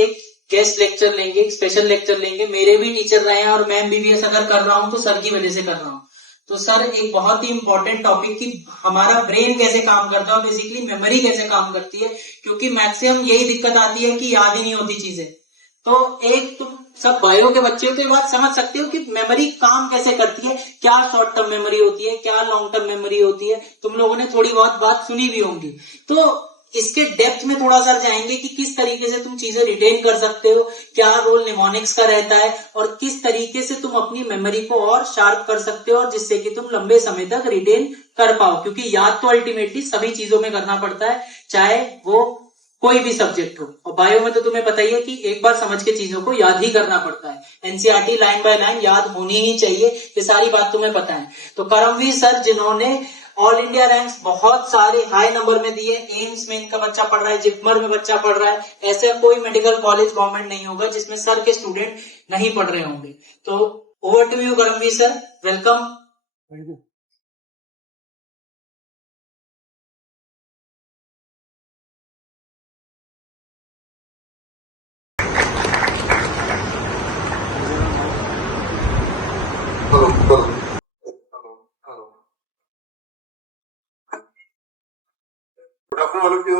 एक guest lecture लेंगे, एक स्पेशल लेक्चर लेंगे। मेरे भी टीचर रहे हैं और मैं एमबीबीएस अगर कर रहा हूं तो सर की वजह से कर रहा हूं। तो सर एक बहुत ही इंपॉर्टेंट टॉपिक कि हमारा ब्रेन कैसे काम करता है और बेसिकली मेमोरी कैसे काम करती है, क्योंकि मैक्सिमम यही दिक्कत आती है कि याद ही नहीं होती चीजें। तो एक तुम सब बायो के बच्चे हो तो ये बात समझ सकते हो कि मेमोरी काम कैसे करती है, क्या शॉर्ट टर्म मेमोरी होती है, क्या लॉन्ग टर्म मेमोरी होती है। तुम लोगों ने थोड़ी बहुत बात सुनी भी होंगी। तो इसके डेप्थ में थोड़ा सा जाएंगे कि किस तरीके से तुम चीजें रिटेन कर सकते हो, क्या रोल निमोनिक्स का रहता है और किस तरीके से तुम अपनी मेमोरी को और शार्प कर सकते हो और जिससे कि तुम लंबे समय तक रिटेन कर पाओ। क्योंकि याद तो अल्टीमेटली सभी चीजों में करना पड़ता है, चाहे वो कोई भी सब्जेक्ट हो। और बायो में तो तुम्हें पता ही है कि एक बार समझ के चीजों को याद ही करना पड़ता है। एनसीईआरटी लाइन बाय लाइन याद होनी ही चाहिए, ये सारी बात तुम्हें पता है। तो करमवीर सर जिन्होंने ऑल इंडिया रैंक्स बहुत सारे हाई नंबर में दिए, एम्स में इनका बच्चा पढ़ रहा है, जिपमर में बच्चा पढ़ रहा है, ऐसा कोई मेडिकल कॉलेज गवर्नमेंट नहीं होगा जिसमें सर के स्टूडेंट नहीं पढ़ रहे होंगे। तो over to you Karamveer sir, welcome. Good afternoon all of you.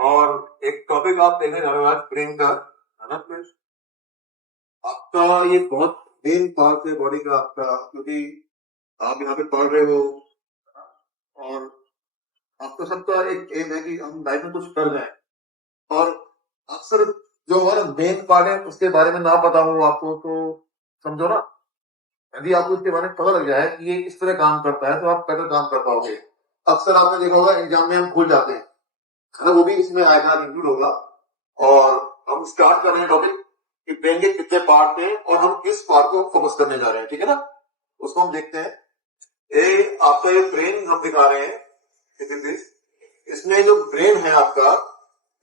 और एक टॉपिक आप देखने जा रहे हो आज ब्रेन का, है ना प्लीज? आपका ये बहुत मेन पार्ट है बॉडी का आपका, क्योंकि आप यहाँ पे पढ़ रहे हो और आपका सबका एक एम है कि हम लाइफ में कुछ कर रहे हैं। और अक्सर जो हमारा मेन पार्ट है उसके बारे में ना पता हो आपको तो समझो ना, यदि आपको इसके बारे में पता लग जाए कि ये इस तरह काम करता है तो आप बेटर काम कर पाओगे। अक्सर आपने देखा होगा एग्जाम में हम भूल जाते हैं, वो भी इसमें आएगा, इंक्लूड होगा। और हम स्टार्ट कर रहे हैं टॉपिक कि ब्रेन के कितने पार्ट हैं और हम किस पार्ट को फोकस करने जा रहे हैं, ठीक है ना? उसको हम देखते हैं। ये आपका ये ब्रेन हम दिखा रहे हैं, इसमें जो ब्रेन है आपका,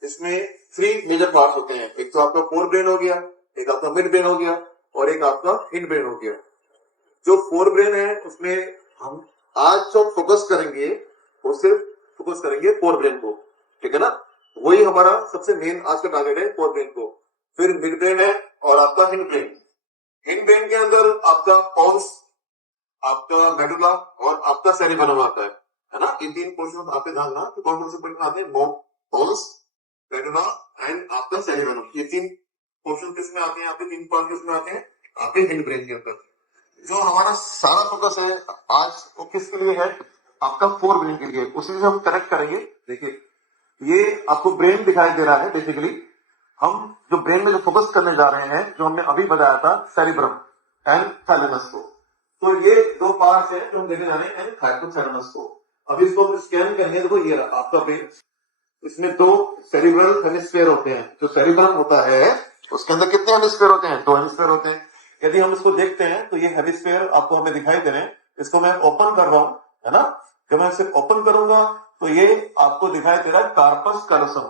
इसमें 3 मेजर पार्ट होते हैं। एक तो आपका फोर ब्रेन हो गया, एक आपका मिड ब्रेन हो गया और एक आपका हिंड ब्रेन हो गया। जो फोर ब्रेन है उसमें हम आज जो फोकस करेंगे वो सिर्फ फोकस करेंगे फोर ब्रेन को, ठीक है ना? वही हमारा सबसे मेन आज का टारगेट है, फोर ब्रेन को। फिर मिड ब्रेन है और आपका हिंड ब्रेन। हिंड ब्रेन के अंदर आपका पॉन्स, आपका मेडुला और आपका सेरिबेलम आता है ना? ये 3 पोर्शन आपके ध्यान रखना कि कौन कौन से पोर्शन आते हैं, पॉन्स, मेडुला एंड आपका सेरिबेलम। ये 3 पोर्शन किसमें आते हैं? आपके 3 पार्ट किसमें आते हैं? आपके हिंड ब्रेन के अंदर। जो हमारा सारा फोकस है आज वो किसके लिए है? आपका फोर ब्रेन के लिए। उसी से हम कनेक्ट करेंगे। देखिए ये आपको ब्रेन दिखाई दे रहा है। बेसिकली हम जो ब्रेन में जो फोकस करने जा रहे हैं, जो हमने अभी बताया था, सेरिब्रम एंड थैलेमस को। तो ये 2 पार्ट्स हैं जो हम देखने जा रहे हैं, एंड हाइपोथैलेमस को। अब इसको हम स्कैन करेंगे। देखो ये रहा आपका ब्रेन। इसमें 2 सेरिब्रल हेमिस्फीयर होते हैं। जो सेरिब्रम होता है उसके अंदर कितने हेमिस्फीयर होते हैं? 2 हेमिस्फीयर होते हैं। यदि हम इसको देखते हैं तो ये हेमिस्फीयर आपको हमें दिखाई दे रहे हैं। इसको मैं ओपन कर रहा हूं, है ना? जब मैं इसे ओपन करूंगा तो ये आपको दिखाई दे रहा है कार्पस कैलोसम।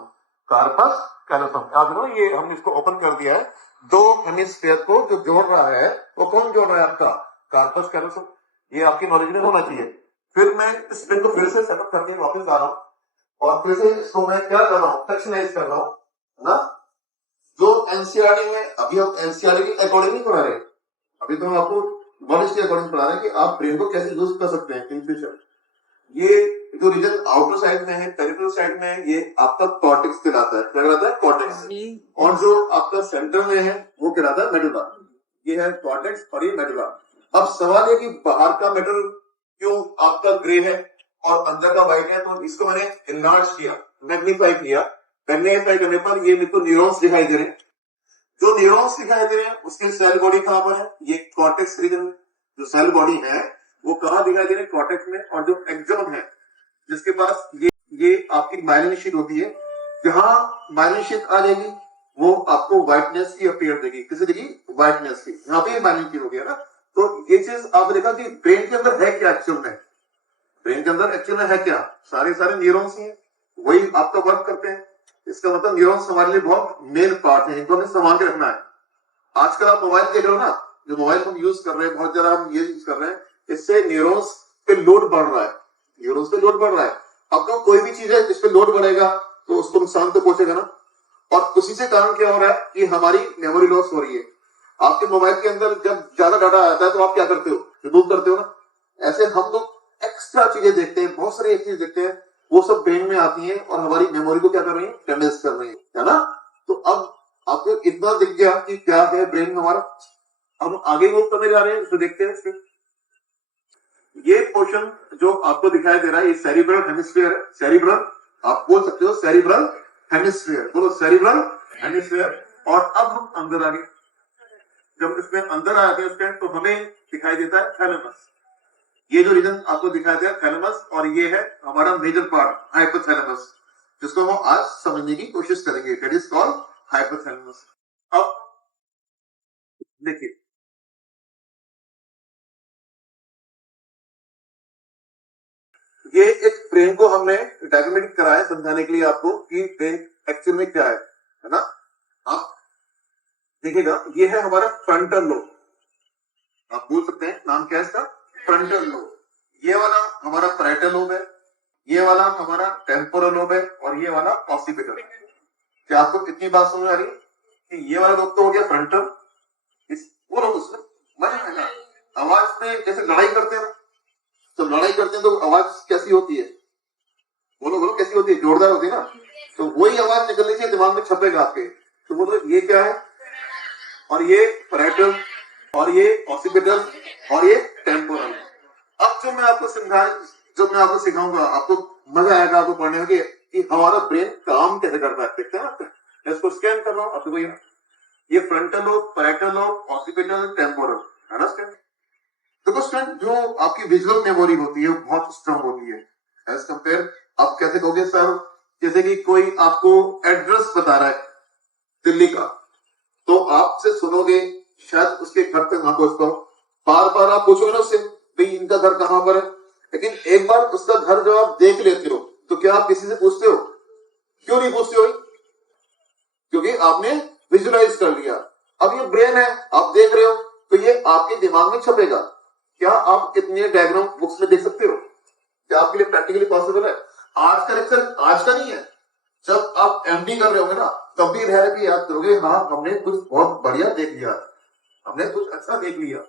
कार्पस कैलोसम, याद रखो ये हमने इसको ओपन कर दिया है। 2 हेमिस्फीयर को जो जोड़ रहा है वो कौन जोड़ रहा है? आपका कार्पस कैलोसम। ये आपकी नॉलेज में होना चाहिए। फिर मैं इस पेन को फिर से सेटअप करके वापस आ रहा हूं और फिर से इसको मैं क्या कर रहा हूं? फ्लेक्शनाइज कर रहा हूं, है ना? जो एनसीईआरटी में, अभी हम एनसीईआरटी के अकॉर्डिंग नहीं पढ़ा रहे, अभी तो हम आपको नॉलेज के अकॉर्डिंग पढ़ा रहे हैं कि आप ब्रेन को कैसे यूज कर सकते हैं इन फ्यूचर। ये जो रीजन आउटर साइड में है, पेरिफेरल साइड में है, ये आपका कॉर्टेक्स कहलाता है। क्या कहलाता है? कॉर्टेक्स। और जो आपका सेंटर में है वो कहलाता है मेडुला। ये है कॉर्टेक्स और ये मेडुला। अब सवाल है कि बाहर का मेटल क्यों आपका ग्रे है और अंदर का व्हाइट है? तो इसको मैंने इनलार्ज किया, मैग्नीफाई किया। मैग्नीफाई करने पर ये मेरे को न्यूरॉन्स दिखाई दे रहे हैं। जो न्यूरॉन्स दिखाई दे रहे हैं उसके सेल बॉडी कहां पर है? ये कॉर्टेक्स रीजन में। जो सेल बॉडी है वो कहां दिखाई दे रहे हैं? कॉर्टेक्स में। और जो एक्सोन है जिसके पास ये आपकी माइलिन शीट होती है, जहां माइलिन शीट आ जाएगी वो आपको व्हाइटनेस की अपीयर देगी। किसे देगी? व्हाइटनेस की। यहाँ पे माइलिन शीट हो गया ना। तो ये चीज आप देखा कि ब्रेन के अंदर है क्या एक्चुअल में? ब्रेन के अंदर एक्चुअल में है क्या? सारे न्यूरॉन्स हैं, वही आपका वर्क करते हैं। इसका मतलब न्यूरॉन्स हमारे लिए बहुत मेन पार्ट है, इनको हमें संभाल के रखना है। आजकल आप मोबाइल देख रहे हो ना, जो मोबाइल हम यूज कर रहे हैं, बहुत ज्यादा हम ये यूज कर रहे हैं, इससे न्यूरॉन्स पे लोड बढ़ रहा है। न्यूरॉन्स पे लोड बढ़ रहा है। अब तो कोई भी चीज है जिस पे लोड बढ़ेगा तो उसको नुकसान तो पहुंचेगा ना। और उसी से कारण क्या हो रहा है कि हमारी मेमोरी लॉस हो रही है। आपके मोबाइल के अंदर जब ज्यादा डाटा आता है तो आप क्या करते हो, रिमूव करते हो ना। ऐसे हम लोग एक्स्ट्रा चीजें देखते हैं, बहुत सारी चीजें देखते हैं, वो सब ब्रेन में आती है और हमारी मेमोरी को क्या कर रही है, डैमेज कर रही है ना। तो अब आपको इतना दिख गया कि क्या है ब्रेन में हमारा। अब आगे मूव करने जा रहे हैं, इसको देखते हैं। इसमें ये पोर्शन जो आपको दिखाई दे रहा है ये सेरिब्रल हेमिस्फीयर है। सेरिब्रल आप बोल सकते हो, सेरिब्रल हेमिस्फीयर, बोलो सेरिब्रल हेमिस्फीयर। और अब हम अंदर आगे, जब इसमें अंदर आते हैं उसके तो हमें दिखाई देता है थैलेमस। ये जो रीजन आपको दिखाई दे थैलेमस, और ये है हमारा मेजर पार्ट हाइपोथैलेमस, जिसको हम आज समझने की कोशिश करेंगे। That is called hypothalamus. अब देखिए, ये एक ब्रेन को हमने डायग्रामेटिक कराया समझाने के लिए आपको कि ब्रेन एक्चुअल में क्या है ना। आप देखिएगा, ये है हमारा फ्रंटल लोब। आप बोल सकते हैं नाम क्या है इसका, फ्रंटल लोब। ये वाला हमारा पैराइटल लोब है, ये वाला हमारा टेम्पोरल लोब है, और ये वाला ऑक्सीपिटल। क्या आपको इतनी बात समझ आ रही है कि ये वाला लोब तो हो गया फ्रंटल, इस वो लोग उसमें मजा आएगा। आवाज में जैसे लड़ाई करते हैं, तो लड़ाई करते हैं तो आवाज कैसी होती है, बोलो बोलो कैसी होती है, जोरदार होती है ना। तो वही आवाज निकलनी चाहिए, दिमाग में छपेगा आपके। तो बोलो ये क्या है, और ये पैराइटल, और ये ऑक्सीपिटल, और ये टेम्पोरल। अब जो मैं आपको सिखाऊंगा, आपको मजा आएगा आपको पढ़ने में कि हमारा ब्रेन काम कैसे करता है। देखते हैं ना, इसको स्कैन कर रहा हूं आपको। ये frontal lobe, parietal lobe, occipital, temporal है ना। स्कैन देखो, स्कैन जो आपकी विजुअल मेमोरी होती है वो बहुत स्ट्रांग होती है एज कंपेयर। आप कैसे कहोगे सर, जैसे कि कोई आपको एड्रेस बता रहा है दिल्ली का, तो आपसे सुनोगे, शायद उसके घर तक ना पहुंच पाओ, बार बार आप पूछोगे ना उससे भाई इनका घर कहां पर है। लेकिन एक बार उसका घर जब आप देख लेते हो तो क्या आप किसी से पूछते हो? क्यों नहीं पूछते हो? क्योंकि आपने विजुअलाइज कर लिया। अब ये ब्रेन है, आप देख रहे हो तो ये आपके दिमाग में छपेगा। क्या आप इतने डायग्राम बुक्स में देख सकते हो? क्या आपके लिए प्रैक्टिकली पॉसिबल है? आज का लेक्चर आज का नहीं है, जब आप एमडी कर रहे होंगे ना तब भी रह कि याद करोगे, हाँ हमने कुछ बहुत बढ़िया देख लिया, हमने कुछ अच्छा देख लिया।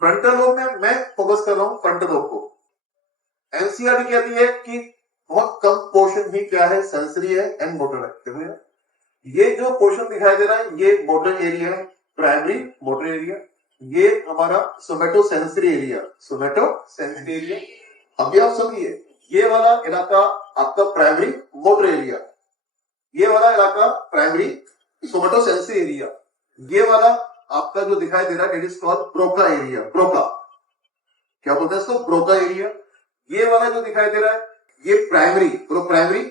फ्रंटल लोब में मैं फोकस कर रहा हूं फ्रंटल लोब को। एनसीईआरटी कहती है कि बहुत कम पोर्शन ही क्या है, सेंसरी है एंड मोटर है। देखो ये जो पोर्शन दिखाई दे रहा है ये मोटर एरिया है, प्राइमरी मोटर एरिया। ये हमारा somato sensory area, somato sensory area. अभी आप समझिए, ये वाला इलाका आपका प्राइमरी मोटर एरिया, ये वाला इलाका प्राइमरी सोमेटो सेंसरी एरिया। ये वाला आपका जो दिखाई दे रहा है it is called Broca area. Broca क्या बोलते हैं इसको, ब्रोका एरिया। ये वाला जो दिखाई दे रहा है ये primary, primary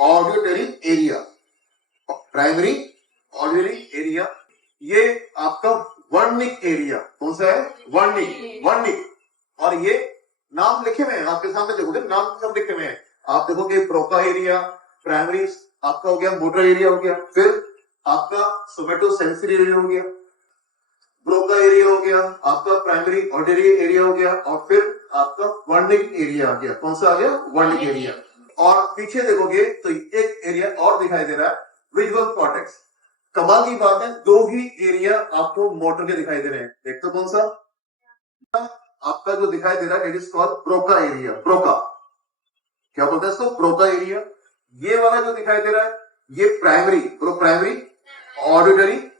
auditory area, primary auditory area. ये आपका वर्निक एरिया, कौन सा है, वर्निक। और ये नाम लिखे हुए हैं आपके सामने, देखोगे नाम सब लिखे हुए हैं। आप देखोगे ब्रोका एरिया, प्राइमरी आपका हो गया, मोटर एरिया हो गया, फिर आपका सोमेटो सेंसरी एरिया हो गया, ब्रोका एरिया हो गया, आपका प्राइमरी ऑडिटरी एरिया हो गया, और फिर आपका वर्निक एरिया आ गया। कौन सा आ गया, वर्निक एरिया। और पीछे देखोगे तो एक एरिया और दिखाई दे रहा है, विजुअल कॉर्टेक्स। कमाल की बात है, दो ही एरिया आपको मोटर के दिखाई दे रहे हैं। एक तो कौन सा आपका जो दिखाई दे रहा है it is called Broca area. Broca क्या बोलते हैं इसको, ब्रोका एरिया। ये वाला जो दिखाई दे रहा है ये primary, primary auditory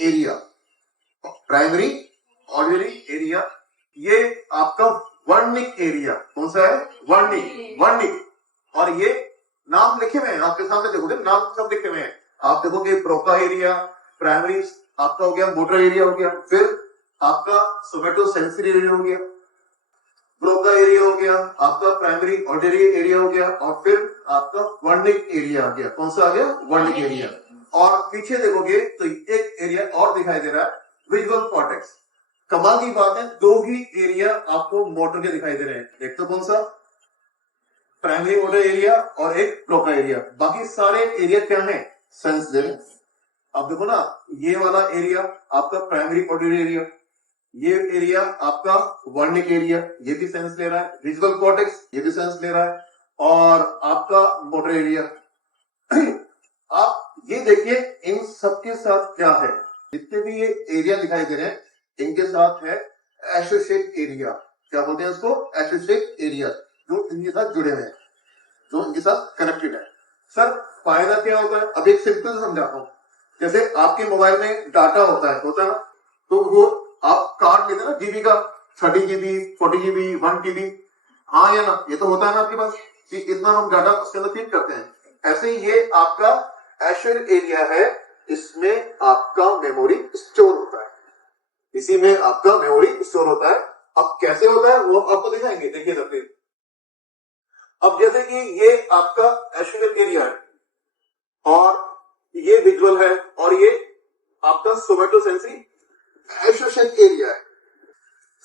area, primary auditory area. ये आपका वर्निक एरिया, कौन सा है, वर्निक। और ये नाम लिखे हुए हैं आपके सामने, देखोगे नाम सब लिखे हुए हैं। आप देखोगे ब्रोका एरिया, प्राइमरी आपका हो गया, मोटर एरिया हो गया, फिर आपका सोमेटो सेंसरी एरिया हो गया, ब्रोका एरिया हो गया, आपका प्राइमरी ऑडिटरी एरिया हो गया, और फिर आपका वर्निक एरिया आ गया। कौन सा आ गया, वर्निक एरिया। और पीछे देखोगे तो एक एरिया और दिखाई दे रहा है, विजुअल कॉर्टेक्स। कमाल की बात है, दो ही एरिया आपको मोटर के दिखाई दे रहे हैं। एक तो कौन सा, प्राइमरी मोटर एरिया, और एक ब्रोका एरिया। बाकी सारे एरिया क्या है, सेंस दे रहे हैं। अब देखो ना, ये वाला एरिया आपका प्राइमरी ऑडिटरी एरिया, ये एरिया आपका वर्निक एरिया, ये भी सेंस ले रहा है, विजुअल कॉर्टेक्स ये भी सेंस ले रहा है, और आपका मोटर एरिया ये देखिए इन सबके साथ क्या है, जितने भी ये एरिया दिखाई दे रहे हैं इनके साथ है एसोसिएट एरिया। क्या बोलते हैं उसको? एसोसिएट एरिया, जो इनके साथ जुड़े हुए हैं, जो इनके साथ कनेक्टेड है। सर फायदा क्या होगा? अब एक सिंपल समझाता हूँ। जैसे आपके मोबाइल में डाटा होता है ना, तो वो आप कार्ड लेते हैं ना जीबी का, 30 GB 40 GB 1 TB, हाँ या ना? ये तो होता है ना आपके पास कि इतना हम डाटा उसके अंदर फीड करते हैं। ऐसे ही ये आपका एसोसिएट एरिया है, इसमें आपका मेमोरी स्टोर होता है, इसी में आपका मेमोरी स्टोर होता है। अब कैसे होता है वो आपको दिखाएंगे, देखिए सबसे। अब जैसे कि ये आपका एसोसिएट एरिया है और ये विजुअल है और ये आपका सोमेटोसेंसरी एसोसिएट एरिया है।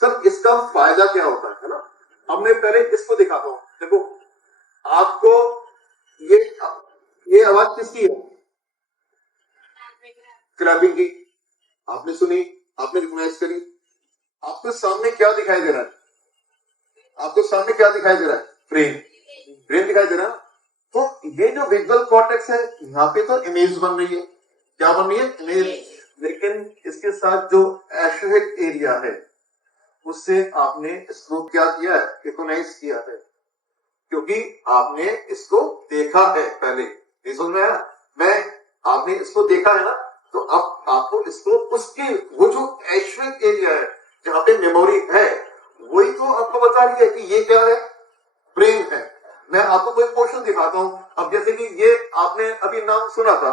सर इसका फायदा क्या होता है ना? अब मैं पहले इसको दिखाता हूं। देखो आपको ये आवाज किसकी है? क्लैपिंग की। आपने सुनी, आपने रिकॉग्नाइज करी। आपके सामने क्या दिखाई दे रहा है? आपके सामने क्या दिखाई दे रहा है? ब्रेन, ब्रेन दिखाई दे रहा है। तो ये जो विजुअल कॉर्टेक्स है, यहाँ पे तो इमेज बन रही है। क्या बन रही है? इमेज। लेकिन इसके साथ जो एसोसिएट एरिया है उससे आपने इसको क्या किया है? रिकॉग्नाइज किया है, क्योंकि आपने इसको देखा है पहले। ये समझ में आया? आपने इसको देखा है ना, तो अब आपको इसको उसके वो जो एसोसिएट एरिया है जहां पे मेमोरी है, वही तो आपको बता रही है कि ये क्या है? ब्रेन है। मैं आपको कोई पोर्शन दिखाता हूं। अब जैसे कि ये आपने अभी नाम सुना था,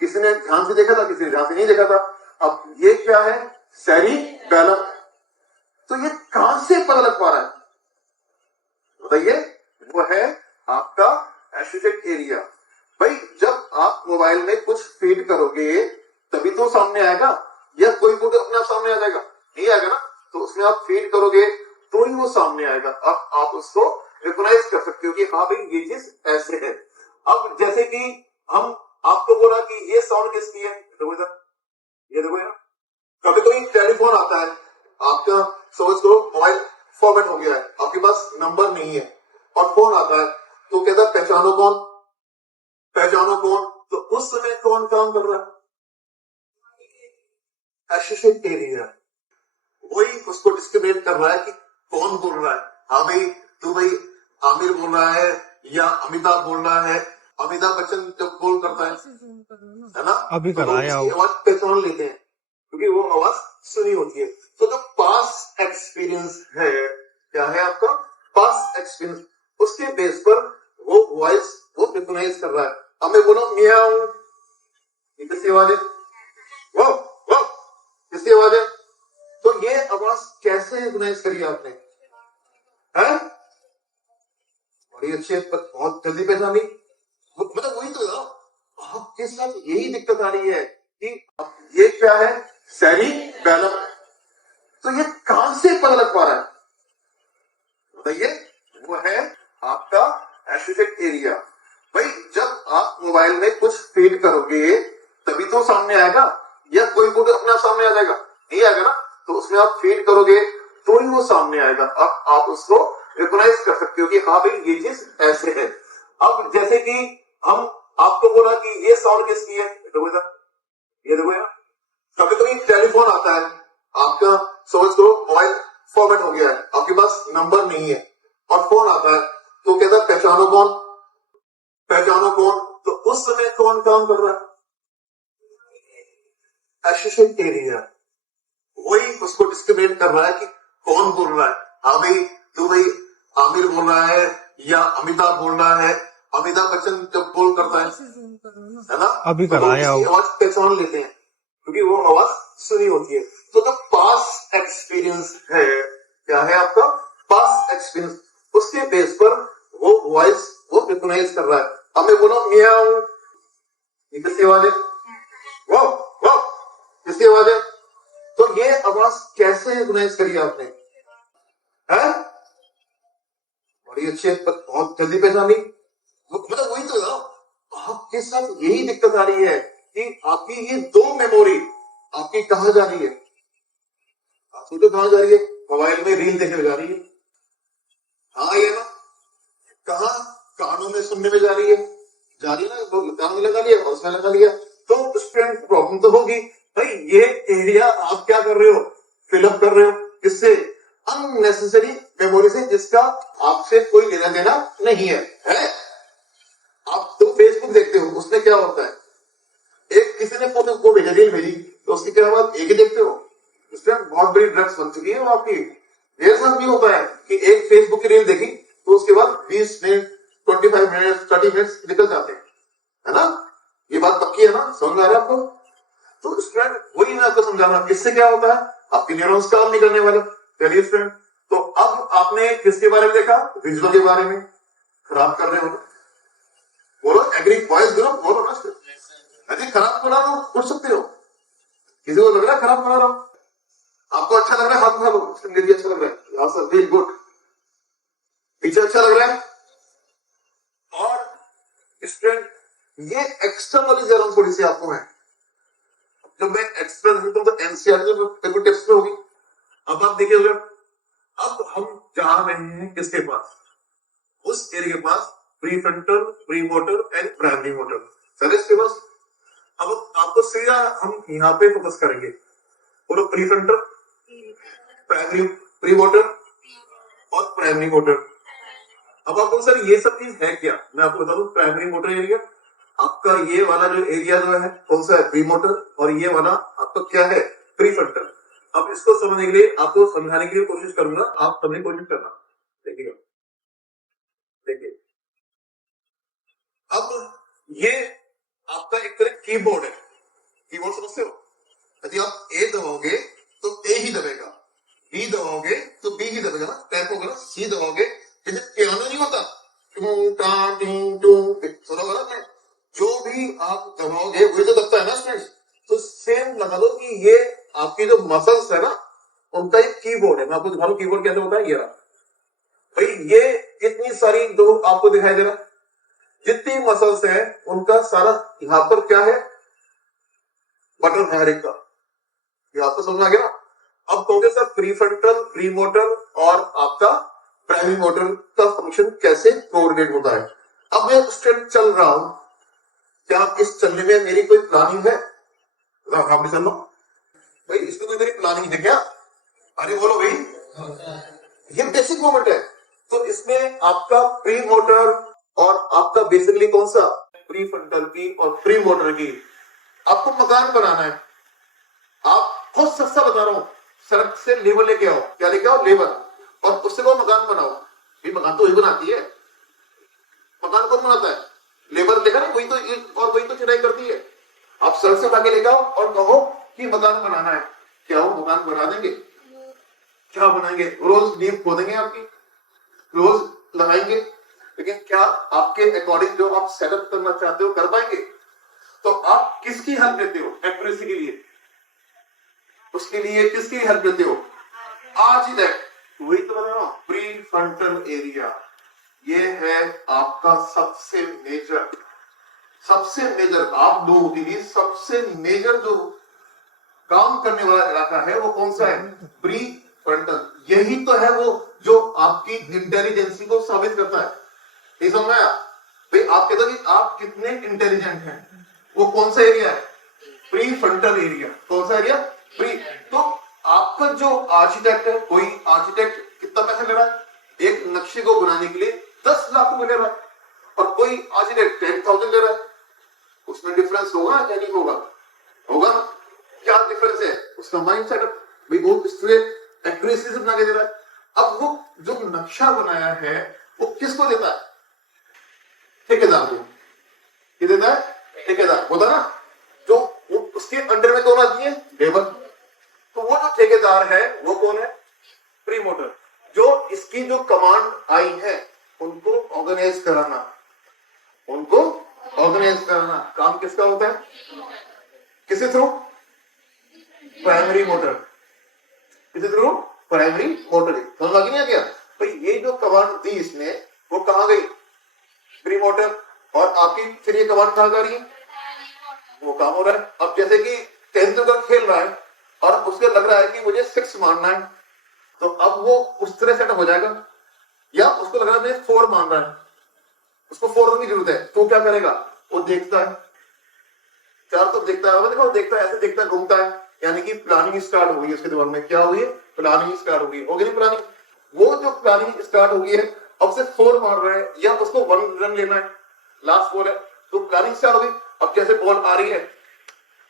किसी ने ध्यान से देखा था, किसी ने ध्यान से नहीं देखा था। अब ये क्या है? सेरिबेलम। तो ये कहां से पता लग पा रहा है बताइए? वो है आपका एसोसिएट एरिया। भाई जब आप मोबाइल में कुछ फीड करोगे तभी तो सामने आएगा, या कोई फोटो अपने आप सामने आ जाएगा? नहीं आएगा ना। तो उसमें आप फीड करोगे तो ही वो सामने आएगा। अब आप उसको रिकॉग्नाइज कर सकते हो कि हाँ भाई ये चीज ऐसे है। अब जैसे कि हम आपको बोला कि ये साउंड किसकी है, देखो इधर, ये देखो यार। कभी कभी टेलीफोन आता है, आपका समझ करो मोबाइल फॉर्मेट हो गया है, आपके पास नंबर नहीं है और फोन आता है, तो कहता है पहचानो कौन, पहचानो कौन। तो उस समय कौन काम कर रहा है? Associate area. वही उसको डिस्क्रिमिनेट कर रहा है कि कौन बोल रहा है। हाँ भाई तू भाई आमिर बोल रहा है या अमिताभ बोल रहा है। अमिताभ बच्चन जब कॉल करता है ना, अभी तो लोग कराया उसकी आवाज पहचान लेते हैं क्योंकि वो आवाज सुनी होती है। तो जो पास्ट एक्सपीरियंस है, क्या है आपका? पास्ट एक्सपीरियंस, उसके बेस पर वो वॉइस वो रिकॉग्नाइज कर रहा है। अब मैं बोला मियाऊ, ये किसकी आवाज है? वो किसकी आवाज है? तो ये आवाज कैसे रिकॉग्नाइज करी आपने? है बड़ी अच्छी, बहुत जल्दी पहचानी। मतलब वही तो ना, आपके साथ यही दिक्कत आ रही है कि ये क्या है? सेरिबेलम। तो ये कहां से पता लग पा रहा है बताइए? वो है आपका एसोसिएट एरिया। भाई जब आप मोबाइल में कुछ फीड करोगे तभी तो सामने आएगा, या कोई फोटो अपना सामने आ जाएगा? नहीं आएगा ना। तो उसमें आप फीड करोगे तो ही वो सामने आएगा। अब आप उसको रिकॉग्नाइज कर सकते हो कि हाँ भाई ये चीज ऐसे है। अब जैसे कि हम आपको बोला कि ये साउंड किसकी है, देखो इधर, ये देखो यार। कभी कभी टेलीफोन आता है, आपका समझ करो मोबाइल फॉर्मेट हो गया है, आपके पास नंबर नहीं है और फोन आता है, तो कहता है पहचानो कौन, पहचानो कौन। तो उस समय कौन काम कर रहा है? Associate area. वही उसको डिस्क्रिमिनेट कर रहा है कि कौन बोल रहा है। हाँ भाई तू भाई आमिर बोल रहा है या अमिताभ बोल रहा है। अमिताभ बच्चन जब कॉल करता है ना, अभी तो लोग कराया उसकी आवाज पहचान लेते हैं क्योंकि वो आवाज सुनी होती है। तो जो पास्ट एक्सपीरियंस है, क्या है आपका? पास्ट एक्सपीरियंस, उसके बेस पर वो वॉइस वो रिकॉग्नाइज कर रहा है। अब मैं बोला मियाऊ, ये किसकी आवाज है? वो किसकी आवाज है? तो ये आवाज कैसे रिकॉग्नाइज करी आपने? है बड़ी अच्छी, बहुत जल्दी पहचानी। मतलब वही तो ना, आपके साथ यही दिक्कत आ रही है कि आपकी ये दो मेमोरी आपकी कहां जा रही है? आप सोचो कहां जा रही है? मोबाइल में रील देखने जा रही है, हाँ ये ना। कहा? कानों में सुनने में जा रही है, जा रही है ना, काम में लगा लिया, उसमें लगा लिया, तो स्टूडेंट प्रॉब्लम तो होगी। भाई ये एरिया आप क्या कर रहे हो, फिलअप कर रहे हो, किससे, अननेसेसरी मेमोरी से, जिसका आपसे कोई लेना देना नहीं है? आप तो फेसबुक देखते हो, उसमें क्या होता है, एक किसी ने फोटो को भेजा, रील भेजी, तो उसके क्या बात एक ही देखते हो? इसमें बहुत बड़ी ड्रग्स बन चुकी है वो आपकी। मेरे साथ भी होता है कि एक फेसबुक की रील देखी, तो उसके बाद 20 मिनट, 25 मिनट, 30 मिनट निकल जाते हैं, है ना? ये बात पक्की है ना, समझ में आ रहा है आपको? तो स्टूडेंट वही मैं आपको समझा रहा हूं, इससे क्या होता है, आपके न्यूरॉन्स काम नहीं करने वाले। चलिए स्टूडेंट, तो अब आपने किसके बारे में देखा, विजुअल के बारे में, खराब कर रहे हो ना, बोलो एग्री, बॉयज ग्रुप बोलो ना। अरे खराब बना रहा हूं, उठ सकते हो, किसी को लग रहा है खराब बना रहा हूं, आपको अच्छा लग रहा है हाथ उठा लो, भी अच्छा लग रहा है, यहां से वेरी गुड, पीछे अच्छा लग रहा है। और स्टूडेंट ये एक्स्ट्रा नॉलेज दे रहा हूं थोड़ी सी आपको मैं, जब मैं एक्स्ट्रा देता हूं तो एनसीआर में टिप्स में होगी। अब आप देखिए, अब हम जा रहे हैं किसके पास, उस एरिया के पास, pre frontal, pre motor and primary motor, sir इसके पास। अब आपको सीधा हम यहाँ पे फोकस करेंगे, बोलो pre frontal, primary, pre motor और प्राइमरी मोटर। अब आपको सर ये सब चीज है क्या, मैं आपको बता दूं, प्राइमरी मोटर एरिया आपका ये वाला जो एरिया जो है कौन सा है, प्री मोटर, और ये वाला आपका क्या है, प्री फ्रंटल। अब इसको समझने के लिए, आपको समझाने के लिए कोशिश करूंगा, आप समझने की कोशिश करना, देखिएगा, देखिए। अब ये आपका एक तरह कीबोर्ड है, कीबोर्ड समझते हो, यदि आप ए दबाओगे तो ए ही दबेगा, बी दबाओगे तो बी ही दबेगा ना, टैप होगा ना, सी दबाओगे, जैसे पियानो नहीं होता, सुना होगा ना, जो भी आप दबाओगे वही तो दबता है ना स्टूडेंट्स। तो सेम लगा दो कि ये आपकी जो मसल्स है ना, उनका एक कीबोर्ड है। मैं आपको दिखा दूं कीबोर्ड कैसे होता है, ये रहा भाई, ये इतनी सारी जो आपको दिखाई दे रहा, जितनी मसल्स है उनका सारा यहाँ पर क्या है, बटन है हर एक का, ये आपको समझ आ गया। अब कहोगे sir pre frontal, pre motor और आपका प्राइमरी मोटर का फंक्शन कैसे कोऑर्डिनेट होता है। अब मैं स्टेप चल रहा हूं, क्या इस चलने में मेरी कोई प्लानिंग है, आप भी चल लो भाई, इसमें कोई मेरी प्लानिंग है क्या, अरे बोलो भाई, ये बेसिक मोमेंट है। तो इसमें आपका प्री मोटर और आपका बेसिकली कौन सा, प्री फ्रंटल की और प्री मोटर की, आपको मकान बनाना है। आप बहुत सस्ता बता रहा हूं, सड़क से लेबर लेके आओ, क्या लेके आओ, लेबर, और उससे वो मकान बनाओ। ये मकान तो वही बनाती है, मकान कौन बनाता है, लेबर, देखा ना, वही तो, और वही तो चिराई करती है। आप सड़क से उठा के लेके आओ और कहो कि मकान बनाना है, क्या वो मकान बना देंगे, क्या बनाएंगे, रोज नींव खोदेंगे आपकी, रोज लगाएंगे, लेकिन क्या आपके अकॉर्डिंग जो आप सेटअप करना चाहते हो कर पाएंगे। तो आप किसकी हेल्प लेते हो एक्यूरेसी के लिए, उसके लिए किसकी हेल्प लेते हो, आर्किटेक्ट। वही तो बता रहा हूं, प्री फ्रंटल एरिया ये है आपका सबसे मेजर आप लोगों के लिए सबसे मेजर जो काम करने वाला इलाका है वो कौन सा है, प्री फ्रंटल। यही तो है वो जो आपकी इंटेलिजेंसी को साबित करता है। ये समझ में आया भाई, आप कहते हो कि आप कितने इंटेलिजेंट हैं, वो कौन सा एरिया है, प्री फ्रंटल एरिया। कौन सा एरिया, प्री। तो आपका जो आर्किटेक्ट है, कोई आर्किटेक्ट कितना पैसा ले रहा है, एक नक्शे को बनाने के लिए 10 लाख रुपए ले रहा है, और कोई आर्किटेक्ट 10,000 ले रहा है, उसमें डिफरेंस होगा या नहीं होगा, होगा। क्या डिफरेंस है, उसका माइंड सेटअप भाई, वो इसलिए एक्यूरेसी से बना के दे रहा है। अब वो जो नक्शा बनाया है वो किसको देता है, ठेकेदार को। ये देता है ठेकेदार, होता ना, जो उसके अंडर में कौन आती है, लेबर। तो वो जो ठेकेदार है वो कौन है, प्री मोटर। जो इसकी जो कमांड आई है उनको ऑर्गेनाइज कराना, उनको ऑर्गेनाइज करना काम किसका होता है, किसी थ्रू, प्राइमरी मोटर, किसी थ्रू, प्राइमरी मोटर। समझ आ गया क्या, तो ये जो कमांड दी इसने वो कहां गई, प्री मोटर, और आपकी फिर ये कमांड कहां जा रही है, वो काम हो रहा है। अब जैसे कि 10th का खेल रहा है और उसको लग रहा है कि मुझे 6 मारना है, तो अब वो उस तरह सेटअप हो जाएगा, या उसको लग रहा है मुझे 4 मारना है, उसको 4 की जरूरत है, तो क्या करेगा, वो देखता है, चार तो देखता है, देखो देखता है, ऐसे देखता है, घूमता है, यानी कि प्लानिंग स्टार्ट हो गई उसके दिमाग में। क्या हुई है? प्लानिंग स्टार्ट हो गई। होगी नहीं प्लानिंग? वो जो प्लानिंग स्टार्ट हो गई है, अब से 4 मार रहा है या उसको 1 रन लेना है, लास्ट बॉल है, तो प्लानिंग स्टार्ट हो गई। अब जैसे बॉल आ रही है,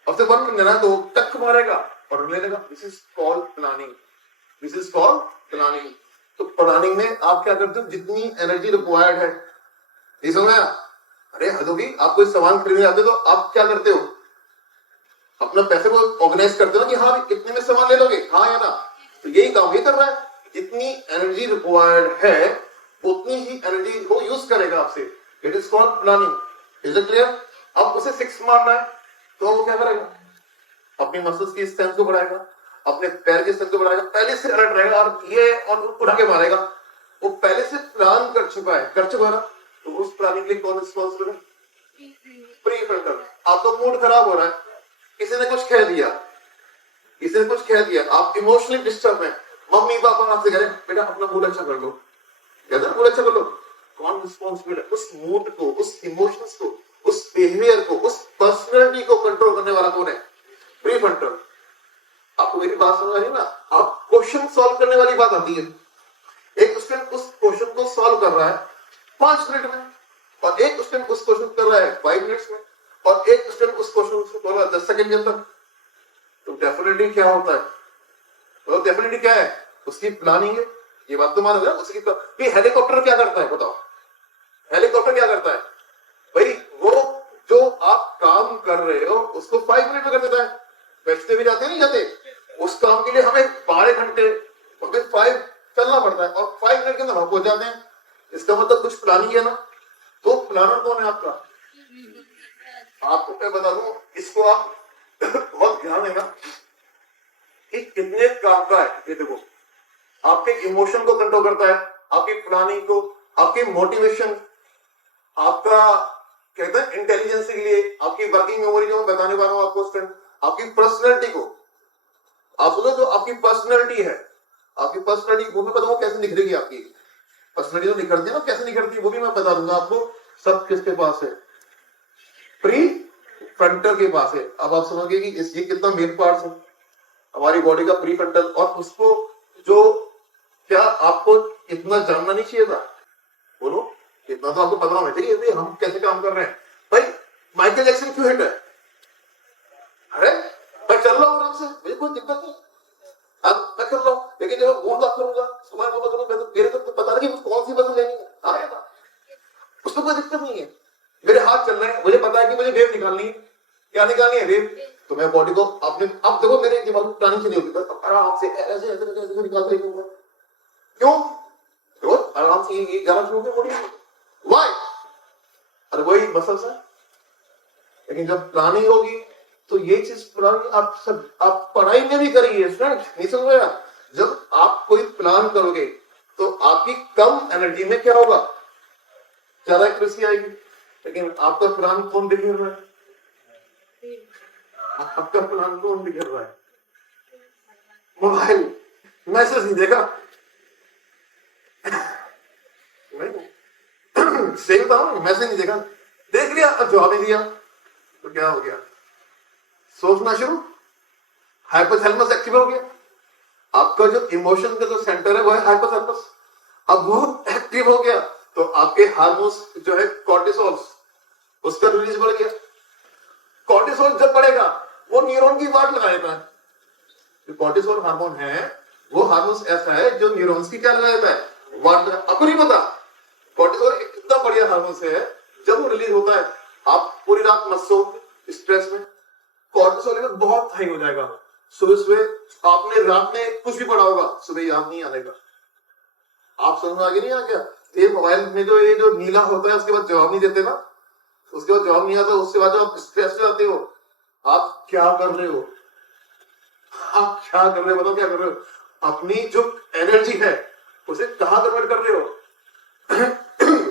अब से 1 रन लेना है, तो टक मारेगा और रन ले लेगा। This is called planning, this is called planning. तो प्लानिंग में आप क्या करते हो? जितनी एनर्जी रिक्वायर्ड है, ये समझ में आया? अरे हद होगी, आप कोई सामान खरीदने जाते हो तो आप क्या करते हो? अपना पैसे को ऑर्गेनाइज करते हो ना कि हाँ कितने में सामान ले लोगे, हाँ या ना? तो यही काम ये कर रहा है, जितनी एनर्जी रिक्वायर्ड है उतनी ही एनर्जी वो यूज करेगा आपसे। It is called planning. Is it clear? अब उसे 6 मारना है तो वो क्या करेगा? अपनी मसल्स की स्ट्रेंथ को बढ़ाएगा, अपने पैर की स्ट्रेंथ को बढ़ाएगा, पहले से अलर्ट रहेगा और ये और उठा के मारेगा। वो पहले से प्लान कर चुका है ना, तो उस प्लानिंग के लिए कौन रिस्पॉन्सिबल है? प्रीफ्रंटल। आपका मूड खराब हो रहा है, किसी ने कुछ कह दिया, किसी ने कुछ कह दिया, आप इमोशनली डिस्टर्ब हैं, मम्मी पापा आपसे कह रहे हैं बेटा अपना मूड अच्छा कर लो, कहते हैं मूड अच्छा कर लो। कौन रिस्पॉन्सिबल है? उस मूड को, उस इमोशंस को, उस बिहेवियर को, उस पर्सनैलिटी को कंट्रोल करने वाला कौन है? प्रीफ्रंटल। आपको मेरी बात समझ आ रही है ना? आप क्वेश्चन सॉल्व करने वाली बात आती है, एक स्टूडेंट उस क्वेश्चन को सॉल्व कर रहा है 5 मिनट में, और एक स्टूडेंट उस क्वेश्चन कर रहा है 5 मिनट्स में, और एक स्टूडेंट उस क्वेश्चन को कर रहा है 10 सेकंड के अंदर। तो डेफिनेटली क्या होता है? तो डेफिनेटली क्या है? उसकी प्लानिंग है। ये बात तो मानोगे ना? उसकी कि हेलीकॉप्टर क्या करता है बताओ? हेलीकॉप्टर क्या करता है भाई? वो जो आप काम कर रहे हो उसको 5 मिनट में कर देता है। बैठते भी जाते नहीं जाते, उस काम के लिए हमें 12 घंटे और फिर 5 चलना पड़ता है, और 5 मिनट के अंदर हम पहुंच जाते हैं। इसका मतलब कुछ प्लानिंग है ना? तो प्लानर कौन है आपका? आपको मैं बता दूं, इसको आप बहुत ध्यान देना कि कितने काम का है। ये देखो, आपके इमोशन को कंट्रोल करता है, आपकी प्लानिंग को, आपकी मोटिवेशन, आपका कहते हैं इंटेलिजेंस के लिए, आपकी वर्किंग मेमोरी जो मैं बताने वाला हूं आपको, आपकी पर्सनैलिटी को। आप सुनो, जो आपकी पर्सनैलिटी है, आपकी पर्सनैलिटी वो मैं बताऊंगा कैसे निखरेगी। आपकी पर्सनैलिटी तो निखरती है ना, कैसे निखरती है वो भी मैं बता दूंगा आपको। सब किसके पास है? प्री फ्रंटल के पास है। अब आप समझिए कि ये कितना मेन पार्ट है हमारी बॉडी का, प्री फ्रंटल। और उसको जो क्या आपको इतना जानना नहीं चाहिए था? बोलो, इतना तो आपको पता होना चाहिए हम कैसे काम कर रहे हैं। भाई माइकल जैक्सन क्यों हिट है? अरे मैं चल रहा हूँ आराम से, मुझे कोई दिक्कत नहीं, अब मैं कर रहा हूँ, लेकिन जब मूड बात करूंगा मैं करूंगा, मेरे को पता नहीं कौन सी बदल लेनी है, आएगा उसमें कोई दिक्कत नहीं है। मेरे हाथ चल रहे हैं, मुझे पता है कि मुझे वेव निकालनी है। क्या निकालनी है? वेव। तो मैं बॉडी को अपने, अब देखो मेरे दिमाग में प्लानिंग से नहीं होगी, बस आराम से ऐसे ऐसे ऐसे निकालते रहूंगा। क्यों? तो आराम से ये गाना शुरू हो गया बॉडी। व्हाई? अरे वही मसल्स है। लेकिन जब प्लानिंग होगी तो ये चीज प्लानिंग आप पढ़ाई में भी करिए फ्रेंड, नहीं समझ रहे? जब आप कोई प्लान करोगे तो आपकी कम एनर्जी में क्या होगा? ज्यादा एक्यूरेसी आएगी। लेकिन आपका प्लान कौन बिखेर रहा है? आपका प्लान कौन बिखेर रहा है? मोबाइल। मैसेज नहीं देखा, सही बताओ, मैसेज नहीं देखा, देख लिया और जवाब नहीं दिया, तो क्या हो गया? सोचना शुरू, हाइपोथैलेमस एक्टिव हो गया। आपका जो इमोशन का जो सेंटर है वो है हाइपोथैलेमस, अब वो एक्टिव हो गया तो आपके हार्मोन्स जो है कॉर्टिसोल, उसका रिलीज बढ़ गया। कॉर्टिसोल जब बढ़ेगा वो न्यूरॉन की वाट लगा देता है। जो कॉर्टिसोल हार्मोन है वो हार्मोन ऐसा है जो न्यूरॉन्स की क्या लगा देता है? वाट। आपको नहीं पता कॉर्टिसोल कितना बढ़िया हार्मोन है, जब वो रिलीज होता है आप पूरी रात मत सो स्ट्रेस में, कॉर्टिसोल लेवल बहुत हाई हो जाएगा। सुबह सुबह आपने रात में कुछ भी पढ़ा होगा, सुबह याद नहीं आएगा। आप समझ में आगे नहीं आ गया? ये मोबाइल में जो ये जो नीला होता है उसके बाद जवाब नहीं देते ना, उसके बाद जवाब नहीं आता, उसके बाद आप स्ट्रेस में आते हो। आप क्या कर रहे हो? आप क्या कर रहे हो? बताओ क्या कर रहे हो? अपनी जो एनर्जी है उसे कहां कन्वर्ट कर रहे हो?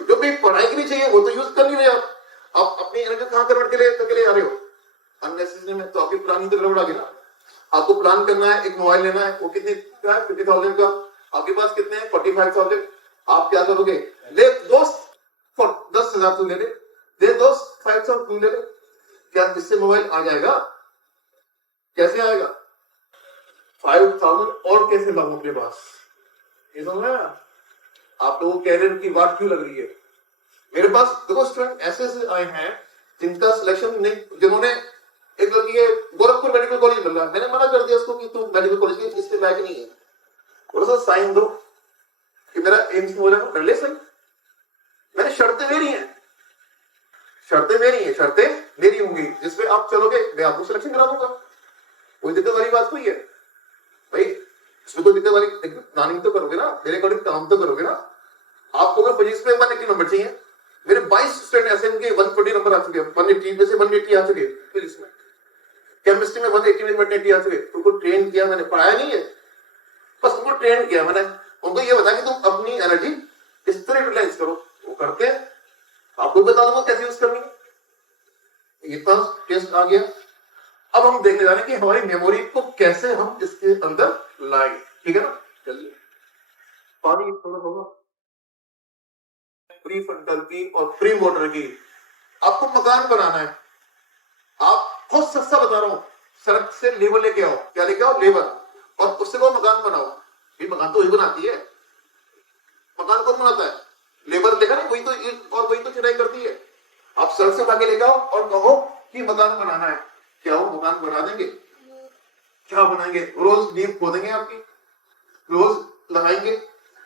जो भी पढ़ाई के लिए चाहिए वो तो यूज कर नहीं रहे आप अपनी एनर्जी कहां कन्वर्ट करके ले आ रहे हो? अननेसेसरी में। तो आपकी प्लानिंग तो गड़बड़ आ गई ना। आपको प्लान करना है एक मोबाइल लेना है, वो कितने का है? 50,000 का। आपके पास कितने हैं? 45,000। आप क्या करोगे? ले दोस्त 10,000 तू ले ले, दे दो 5,000 तू ले ले, क्या इससे मोबाइल आ जाएगा? कैसे आएगा? 5,000 और कैसे लाऊं अपने पास? ये समझ रहे हैं? आप लोगों को कैरियर की बात क्यों लग रही है? मेरे पास देखो स्टूडेंट ऐसे ऐसे आए हैं जिनका सिलेक्शन नहीं, जिन्होंने एक लड़की है गोरखपुर मेडिकल कॉलेज मिल रहा है, मैंने मना कर दिया उसको कि तू मेडिकल कॉलेज की इससे लायक नहीं है, थोड़ा सा साइन दो कि मेरा एम्स हो जाएगा, ले सही। मैंने शर्तें मेरी हैं, शर्तें मेरी हैं, शर्तें मेरी होंगी जिसमें आप चलोगे मैं आपको सिलेक्शन करा दूंगा। कोई दिक्कत वाली बात कोई है भाई? इसमें कोई दिक्कत वाली प्लानिंग तो करोगे ना, मेरे अकॉर्डिंग काम तो करोगे ना। आपको अगर फिजिक्स में 180 नंबर चाहिए, मेरे 22 स्टूडेंट ऐसे इनके 140 नंबर आ चुके हैं, 180 में से 180 आ चुके हैं फिजिक्स में। केमिस्ट्री में 180 में 180 आ चुके। तुमको ट्रेन किया मैंने, पढ़ाया नहीं है, बस तुमको ट्रेन किया मैंने। उनको ये बताया कि तुम अपनी एनर्जी इस तरह यूटिलाइज करो, वो करते हैं। आपको बता दूंगा कैसे यूज करनी है। इतना टेस्ट आ गया, अब हम देखने जा रहे हैं कि हमारी मेमोरी को कैसे हम इसके अंदर लाएंगे। ठीक है ना? चलिए पानी थोड़ा होगा प्री फ्रंटल की और प्री मोटर की। आपको मकान बनाना है, आप बहुत सस्ता बता रहा हूं, सड़क से लेबर लेके आओ। क्या लेके आओ? लेबर, और उससे वो मकान बनाओ। ये मकान तो वही बनाती है, मकान कौन बनाता है? लेबर। देखा ना, वही तो ईंट और वही तो चिनाई करती है। आप सड़क से उठा के लेके आओ और कहो कि मकान बनाना है, क्या वो मकान बना देंगे? क्या बनाएंगे? रोज नींव खोदेंगे आपकी, रोज लगाएंगे,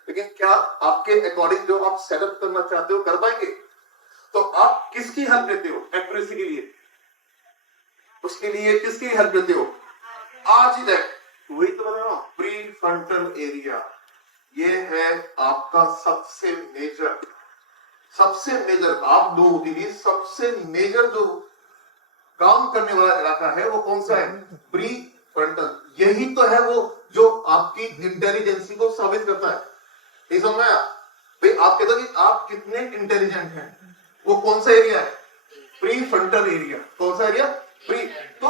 लेकिन क्या आपके अकॉर्डिंग जो आप सेटअप करना चाहते हो कर पाएंगे? तो आप किसकी हेल्प लेते हो एक्यूरेसी के लिए? उसके लिए किसकी हेल्प लेते हो? आज ही तक वही तो बता रहा हूं, प्री फ्रंटल एरिया। ये है आपका सबसे मेजर आप लोगों के लिए सबसे मेजर जो काम करने वाला इलाका है वो कौन सा है? Pre frontal. यही तो है वो जो आपकी इंटेलिजेंसी को साबित करता है। नहीं समझ में आया? भाई आप कहते हो कि आप कितने इंटेलिजेंट हैं, वो कौन सा एरिया है? Pre frontal area. कौन सा एरिया? प्री। तो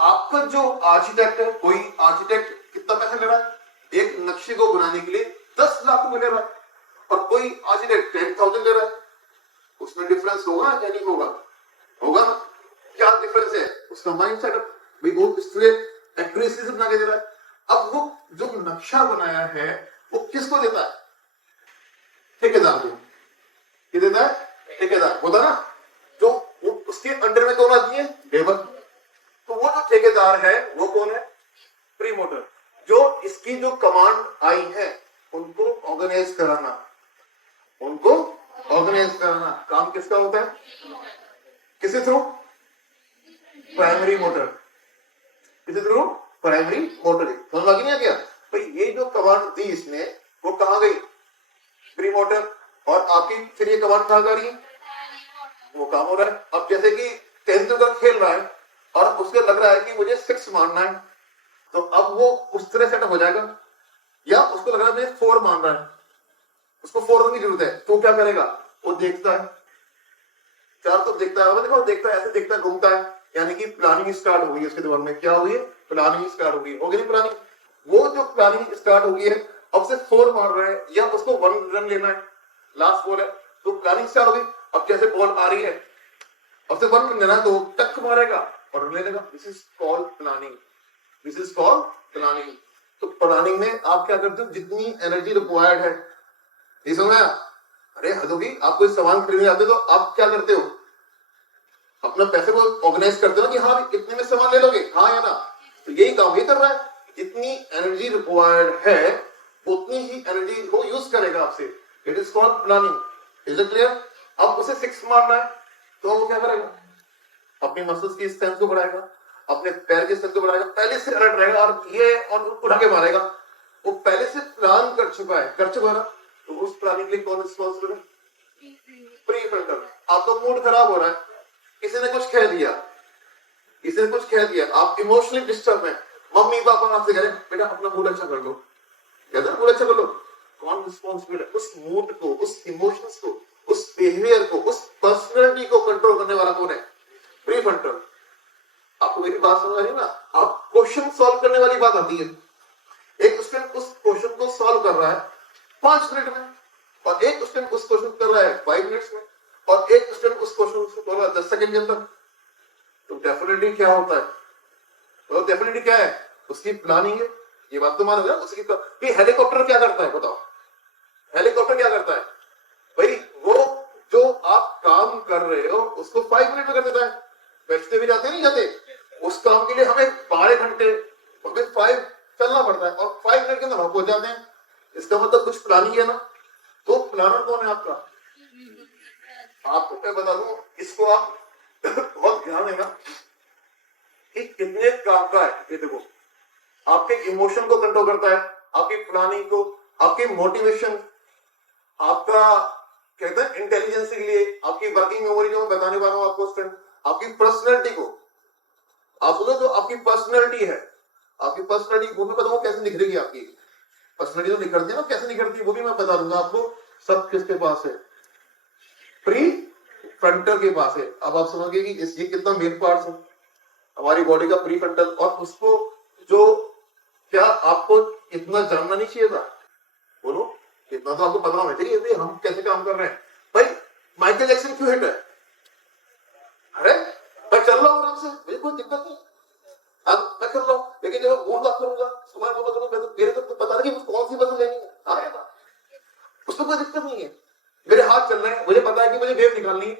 आपका जो आर्किटेक्ट है, कोई आर्किटेक्ट कितना पैसा ले रहा है एक नक्शे को बनाने के लिए? 10 लाख रुपए ले रहा है, और कोई आर्किटेक्ट 10,000 ले रहा है। उसमें डिफरेंस होगा या नहीं होगा? होगा। क्या डिफरेंस है? उसका माइंड सेटअप। भाई वो इसलिए एक्यूरेसी से बना के दे रहा है। अब वो जो नक्शा बनाया है वो किसको देता है? ठेकेदार को। क्या देता है? ठेकेदार होता ना, जो उसके अंडर में कौन आती है? लेबर। तो वो जो ठेकेदार है वो कौन है? Pre motor. जो इसकी जो कमांड आई है उनको ऑर्गेनाइज कराना, उनको ऑर्गेनाइज कराना काम किसका होता है? किसी थ्रू? Primary motor. किसी थ्रू? Primary motor. समझ आ गया क्या? भाई ये जो कमांड दी इसने वो कहां गई? Pre motor. और आपकी फिर ये कमांड कहां जा रही है? वो काम हो रहा है। अब जैसे कि 10th का खेल रहा है और उसको लग रहा है कि मुझे 6 मारना है, तो अब वो उस तरह सेटअप हो जाएगा। या उसको लग रहा है मुझे 4 मान रहा है, उसको 4 की जरूरत है, तो क्या करेगा? वो देखता है, चार तो देखता है, देखो देखता है, ऐसे देखता है, घूमता है, यानी कि प्लानिंग स्टार्ट हो गई उसके दिमाग में। क्या हुई है? प्लानिंग स्टार्ट हो गई। हो गई प्लानिंग। वो जो प्लानिंग स्टार्ट हो गई है, अब से 4 मार रहा है या उसको 1 रन लेना है, लास्ट बॉल है, तो प्लानिंग स्टार्ट हो गई। अब जैसे बॉल आ रही है, अब से 1 रन लेना है, तो टक मारेगा और रन ले लेगा। This is called planning. This is called planning. तो प्लानिंग में आप क्या करते हो? जितनी एनर्जी रिक्वायर्ड है, ये समझ आया? अरे हदोगी, आप कोई सामान खरीदने जाते हो तो आप क्या करते हो? अपना पैसे को ऑर्गेनाइज करते हो ना कि हाँ कितने में सामान ले लोगे, हाँ या ना? तो यही काम ये कर रहा है। जितनी एनर्जी रिक्वायर्ड है उतनी ही एनर्जी वो यूज करेगा आपसे। It is called planning. Is it clear? अब उसे 6 मारना है तो वो क्या करेगा? अपनी मसल्स की स्ट्रेंथ को बढ़ाएगा, अपने पैर की स्ट्रेंथ को बढ़ाएगा, पहले से अलर्ट रहेगा और ये और उठा के मारेगा। वो पहले से प्लान कर चुका है ना। तो उस प्लानिंग के लिए कौन रिस्पॉन्सिबल है? Pre frontal. आपका मूड खराब हो रहा है, किसी ने कुछ कह दिया, आप इमोशनली डिस्टर्ब है, मम्मी पापा आपसे कह रहे हैं बेटा अपना मूड अच्छा कर लो, कहते हैं मूड अच्छा कर लो। कौन रिस्पॉन्सिबल है? उस मूड को, उस इमोशंस को, उस बिहेवियर को, उस पर्सनैलिटी को कंट्रोल करने वाला कौन है? Pre frontal. आपको मेरी बात समझ आ रही है ना? आप क्वेश्चन सॉल्व करने वाली बात आती है, एक स्टूडेंट उस क्वेश्चन को सॉल्व कर रहा है 5 मिनट में और एक स्टूडेंट उस क्वेश्चन कर रहा है 5 मिनट्स में। और एक स्टूडेंट उस क्वेश्चन से बोला 10 सेकंड के अंदर, तो डेफिनेटली क्या होता है, तो डेफिनेटली क्या है, उसकी प्लानिंग है। ये बात तो मानोगे ना, उसकी कि हेलीकॉप्टर क्या करता है बताओ, हेलीकॉप्टर क्या करता है भाई, वो जो आप काम कर रहे हो उसको 5 मिनट में कर देता है। बैठते भी जाते नहीं जाते, उस काम के लिए हमें 12 घंटे और फिर 5 चलना पड़ता है, और 5 मिनट के अंदर हम पहुंच जाते हैं। इसका मतलब कुछ प्लानिंग है ना। तो प्लानर कौन है आपका, आपको मैं बता दूं, इसको आप बहुत ध्यान देना कि कितने काम का है। ये देखो, आपके इमोशन को कंट्रोल करता है, आपकी प्लानिंग को, आपकी मोटिवेशन, आपका कहते हैं इंटेलिजेंस के लिए, आपकी वर्किंग मेमोरी जो मैं बताने वाला हूं आपको स्टूडेंट, आपकी पर्सनैलिटी को, आप बोलो जो आपकी पर्सनैलिटी है, आपकी पर्सनैलिटी वो मैं बताऊंगा कैसे निखरेगी आपकी पर्सनैलिटी, तो निखरती है ना, कैसे निखरती है वो भी मैं बता दूंगा आपको। सब किसके पास है, प्री फ्रंटल के पास है। अब आप समझिए कि ये कितना मेन पार्ट है हमारी बॉडी का, प्री फ्रंटल, और उसको जो क्या आपको इतना जानना नहीं चाहिए था, बोलो इतना तो आपको पता होना चाहिए हम कैसे काम कर रहे हैं। भाई माइकल जैक्सन क्यों हिट है, अरे मैं चल रहा हूँ आराम से, मुझे कोई दिक्कत नहीं, अब मैं कर रहा हूँ, लेकिन जब वो बात करूंगा सुबह बोला करूँ, मैं तो मेरे को पता नहीं कि कौन सी बस लेनी है, उसको कोई दिक्कत नहीं है। मेरे हाथ चल रहे हैं, मुझे पता है कि मुझे वेव निकालनी है,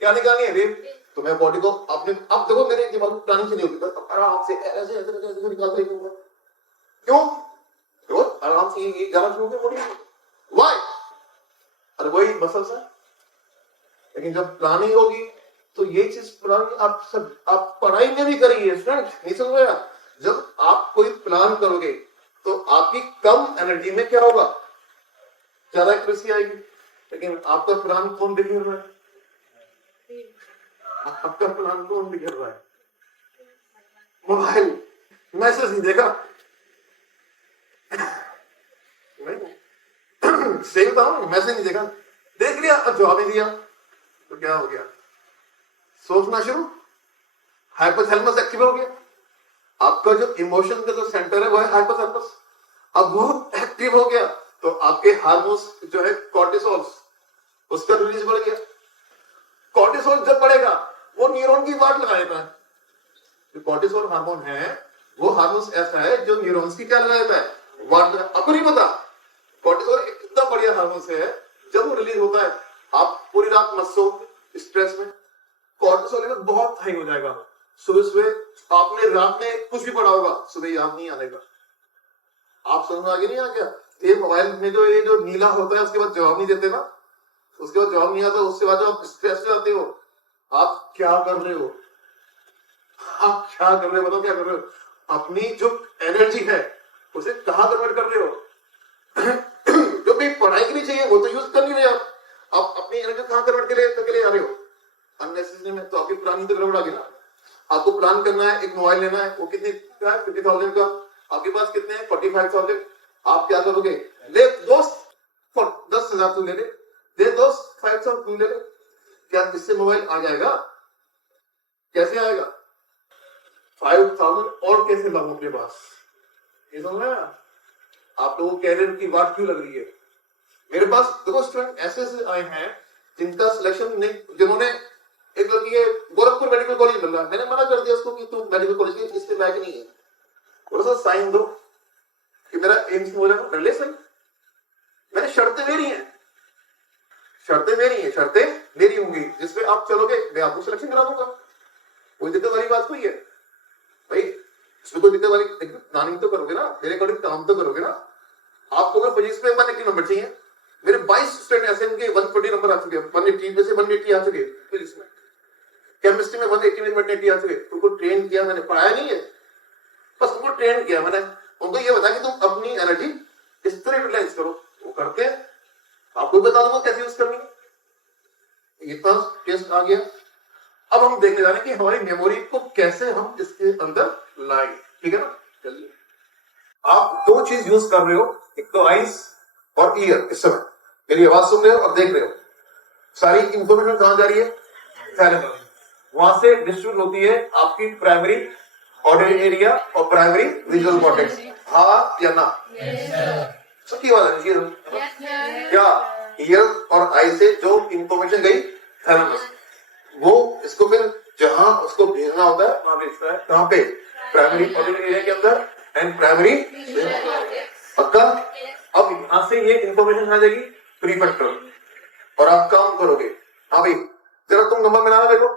क्या निकालनी है, वेव, तो मैं बॉडी को अपने, अब देखो मेरे दिमाग में प्लानिंग से नहीं होगी, बस आराम से ऐसे ऐसे निकालते ही रहूंगा। क्यों, तो आराम से ये गाना शुरू हो बॉडी, व्हाई, अरे वही मसल्स है। लेकिन जब प्लानिंग होगी तो ये चीज प्लानिंग आप पढ़ाई में भी करिए स्टूडेंट, नहीं समझ रहे, जब आप कोई प्लान करोगे तो आपकी कम एनर्जी में क्या होगा, ज्यादा एक्यूरेसी आएगी। लेकिन आपका प्लान कौन बिखेर रहा है, आपका प्लान कौन बिखेर रहा है, मोबाइल, मैसेज नहीं देखा, सही बताऊं, मैसेज नहीं देखा, देख लिया और जवाब नहीं दिया, तो क्या हो गया, सोचना शुरू, हाइपोथैलेमस एक्टिव हो गया। आपका जो इमोशन का जो सेंटर है वो है हाइपोथैलेमस, अब वो एक्टिव हो गया तो आपके हार्मोन्स जो है कॉर्टिसोल, उसका रिलीज बढ़ गया। कॉर्टिसोल जब बढ़ेगा वो न्यूरॉन की वाट लगा देता है, जो कॉर्टिसोल हार्मोन है वो हार्मोन ऐसा है जो न्यूरॉन्स की क्या लगा देता है, वाट। आपको नहीं पता कॉर्टिसोल एक कितना बढ़िया हार्मोन है, जब वो रिलीज होता है आप पूरी रात मत सो स्ट्रेस में, कॉर्टिसोल लेवल बहुत हाई हो जाएगा, सुबह सुबह आपने रात में कुछ भी पढ़ा होगा सुबह याद नहीं आने का। आप समझ में आगे नहीं आ गया, ये मोबाइल में जो ये जो नीला होता है उसके बाद जवाब नहीं देते ना, उसके बाद जवाब नहीं आता, उसके बाद आप स्ट्रेस में आते हो, आप क्या कर रहे हो, आप क्या कर रहे हो, बताओ क्या कर रहे हो, अपनी जो एनर्जी है उसे कहां कन्वर्ट कर रहे हो जो भी पढ़ाई के लिए चाहिए वो तो यूज कर नहीं रहे आप अपनी एनर्जी कहां कन्वर्ट करके ले आ रहे हो अननेसेसरी में, तो आपकी प्लानिंग तो गड़बड़ा गई ना। आपको प्लान करना है, एक मोबाइल लेना है, वो कितने का है, 50,000 का, आपके पास कितने हैं 45,000, आप क्या करोगे, ले दोस्त 10,000 तू ले ले, दे दोस्त 5,000 तू ले ले, क्या इससे मोबाइल आ जाएगा, कैसे आएगा, 5,000 और कैसे लाऊं अपने पास, ये समझ रहे हैं आप लोगों को कैरियर की बात क्यों लग रही है। मेरे पास देखो स्टूडेंट ऐसे ऐसे आए हैं जिनका सिलेक्शन नहीं, जिन्होंने एक लड़की है गोरखपुर मेडिकल कॉलेज मिल रहा है, मैंने मना कर दिया उसको कि तुम मेडिकल कॉलेज की इससे लायक नहीं है, थोड़ा सा साइन दो कि मेरा एम्स हो जाएगा, ले सही, मैंने शर्तें मेरी हैं, शर्तें मेरी हैं, शर्तें मेरी होंगी जिसमें आप चलोगे मैं आपको सिलेक्शन करा दूंगा, कोई दिक्कत वाली बात कोई है भाई, इसमें कोई दिक्कत वाली, प्लानिंग तो करोगे ना, मेरे अकॉर्डिंग काम तो करोगे ना। आपको अगर फिजिक्स में 180 नंबर चाहिए, मेरे 22 स्टूडेंट ऐसे इनके 120 नंबर आ चुके हैं, 180 में से 180 आ चुके फिजिक्स में, केमिस्ट्री में 180 में 180 आ चुके, उनको ट्रेन किया मैंने, पढ़ाया नहीं है, बस उनको ट्रेन किया मैंने, उनको ये बताया कि तुम अपनी एनर्जी इस तरह यूटिलाइज करो, वो करते हैं, आपको बता दूंगा कैसे यूज करनी है। इतना टेस्ट आ गया, अब हम देखने जा रहे हैं कि हमारी मेमोरी को कैसे हम इसके अंदर लाएंगे, ठीक है ना। चलिए, आप दो चीज यूज कर रहे हो, एक तो आईज और ईयर, इस समय मेरी आवाज सुन रहे हो और देख रहे हो, सारी इंफॉर्मेशन कहां जा रही है, थैलेमस, वहां से डिस्ट्रीब्यूट होती है आपकी प्राइमरी ऑडिटरी एरिया और प्राइमरी विजुअल कॉर्टेक्स, हाँ या ना, सबकी आवाज आनी चाहिए क्या, ईयर और आई से जो इंफॉर्मेशन गई थैलेमस। वो इसको फिर जहां उसको भेजना होता है वहां भेजता है। कहाँ पे? प्राइमरी ऑडिटरी एरिया के अंदर एंड प्राइमरी। पक्का? अब यहां से ये इंफॉर्मेशन आ जाएगी प्रीफ्रंटल और आप काम करोगे। हाँ भाई, जरा तुम नंबर मिलाना देखो।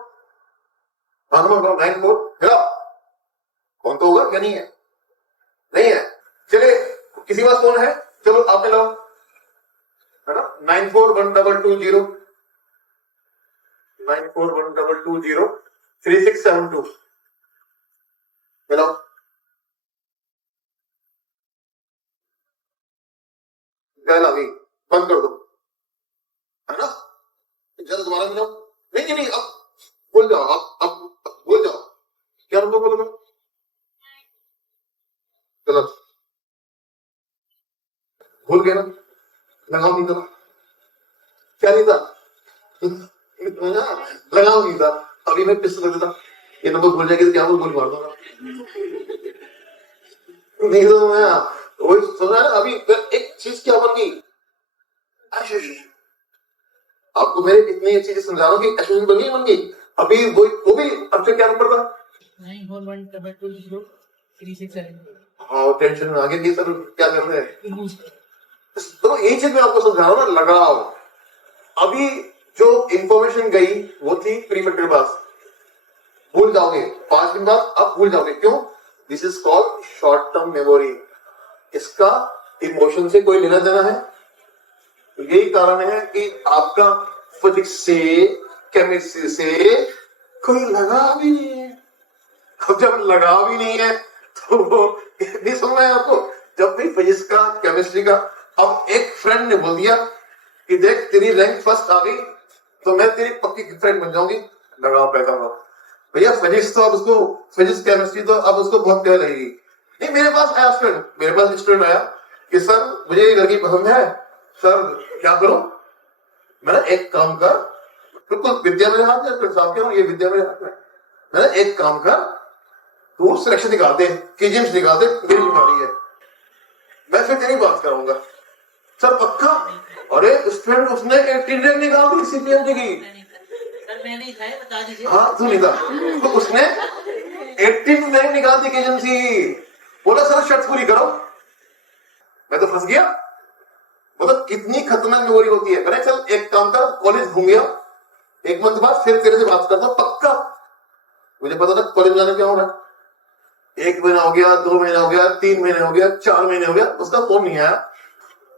हाँ, नंबर 94 मिला। कौन तो होगा क्या? नहीं है, नहीं है। चले, किसी पास फोन है? चलो आप मिलाओ, है ना? 941220 941220 3672 मिलाओ। गैल आ गई, बंद कर दो, है ना? जरा दोबारा मिलाओ। नहीं नहीं, अब भूल जाओ, अब भूल जाओ। क्या नंबर बोलोगे? चलो, भूल गए ना? लगाओ नहीं था, क्या नहीं था? लगाओ नहीं था। अभी मैं पिस्टल कर देता, ये नंबर भूल जाएगी तो क्या बोल मार दूंगा। नहीं तो मैं वही समझा ना। अभी एक चीज क्या बन गई, आपको मेरे इतनी अच्छी चीज समझा रहा हूँ कि एसोसिएशन बन गई। अभी वो भी आपसे क्या नंबर था? 9412203672। हाँ, टेंशन में आ गया कि सर क्या कर रहे हैं। तो यही चीज मैं आपको समझा रहा हूँ ना, लगाओ। अभी जो इंफॉर्मेशन गई वो थी प्रीफ्रंटल के पास, भूल जाओगे 5 दिन बाद, आप भूल जाओगे। क्यों? This is called short term memory. इसका इमोशन से कोई लेना देना है? यही कारण है कि आपका फिजिक्स से, केमिस्ट्री से कोई लगा भी नहीं है। अब जब लगा भी नहीं है तो वो नहीं सुनना है आपको। जब भी फिजिक्स का, केमिस्ट्री का, अब एक फ्रेंड ने बोल दिया कि देख तेरी रैंक फर्स्ट आ गई तो मैं तेरी पक्की फ्रेंड बन जाऊंगी, लगाव पैदा हुआ। भैया फिजिक्स तो अब उसको, फिजिक्स केमिस्ट्री तो अब उसको बहुत प्यार लगेगी। नहीं, मेरे पास आया स्टूडेंट, मेरे पास स्टूडेंट आया कि सर मुझे ये लड़की पसंद है, सर क्या करूं? मैंने एक काम कर, बिल्कुल विद्या मेरे हाथ में, साहब कह रहा हूं ये विद्या मेरे हाथ में। मैंने एक काम कर, तू सिलेक्शन निकाल दे, केजीएम्स निकाल दे, मेरी बीमारी है, मैं फिर तेरी बात कराऊंगा। सर पक्का? अरे स्टूडेंट उसने 18 रैंक निकाल दी सीपीएमटी की। मैं नहीं था, बता दीजिए। हाँ, तू नहीं था, तो उसने 18 रैंक निकाल दी केजीएमसी। बोला सर शर्त पूरी करो, मैं तो फंस गया। मतलब कितनी खतरनाक मेमोरी होती है। अरे चल एक काम कर, कॉलेज घूम गया, 1 मंथ बाद फिर तेरे से बात करता पक्का। मुझे पता था कॉलेज जाने क्या हो रहा है। 1 महीना हो गया, 2 महीना हो गया, 3 महीने हो गया, 4 महीने हो गया, उसका फोन नहीं आया।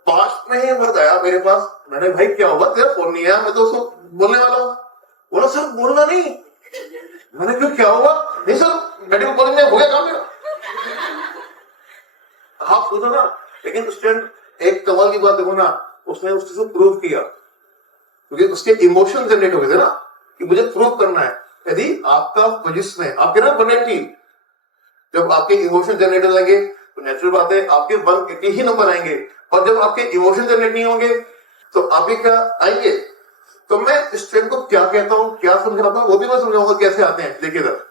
5 महीने बाद आया मेरे पास। मैंने भाई क्या हुआ, तेरा फोन नहीं आया? मैं तो उसको बोलने वाला हूँ। बोला सर बोलना नहीं। मैंने फिर क्या हुआ? नहीं सर मेडिकल कॉलेज में हो गया काम मेरा। आप सोचो ना, लेकिन स्टूडेंट एक कमाल की बात देखो ना, उसने उस चीज को प्रूव किया क्योंकि उसके इमोशन जनरेट हो गए थे ना कि मुझे प्रूव करना है। यदि आपका फिजिक्स में आपके ना 180, जब आपके इमोशन जनरेट हो जाएंगे तो नेचुरल बात है आपके 180 ही नंबर आएंगे। और जब आपके इमोशन जनरेट नहीं होंगे तो आपके क्या आएंगे? तो मैं स्टूडेंट को क्या कहता हूं, क्या समझाता हूं, वो भी मैं समझाऊंगा कैसे आते हैं। देखिए सर,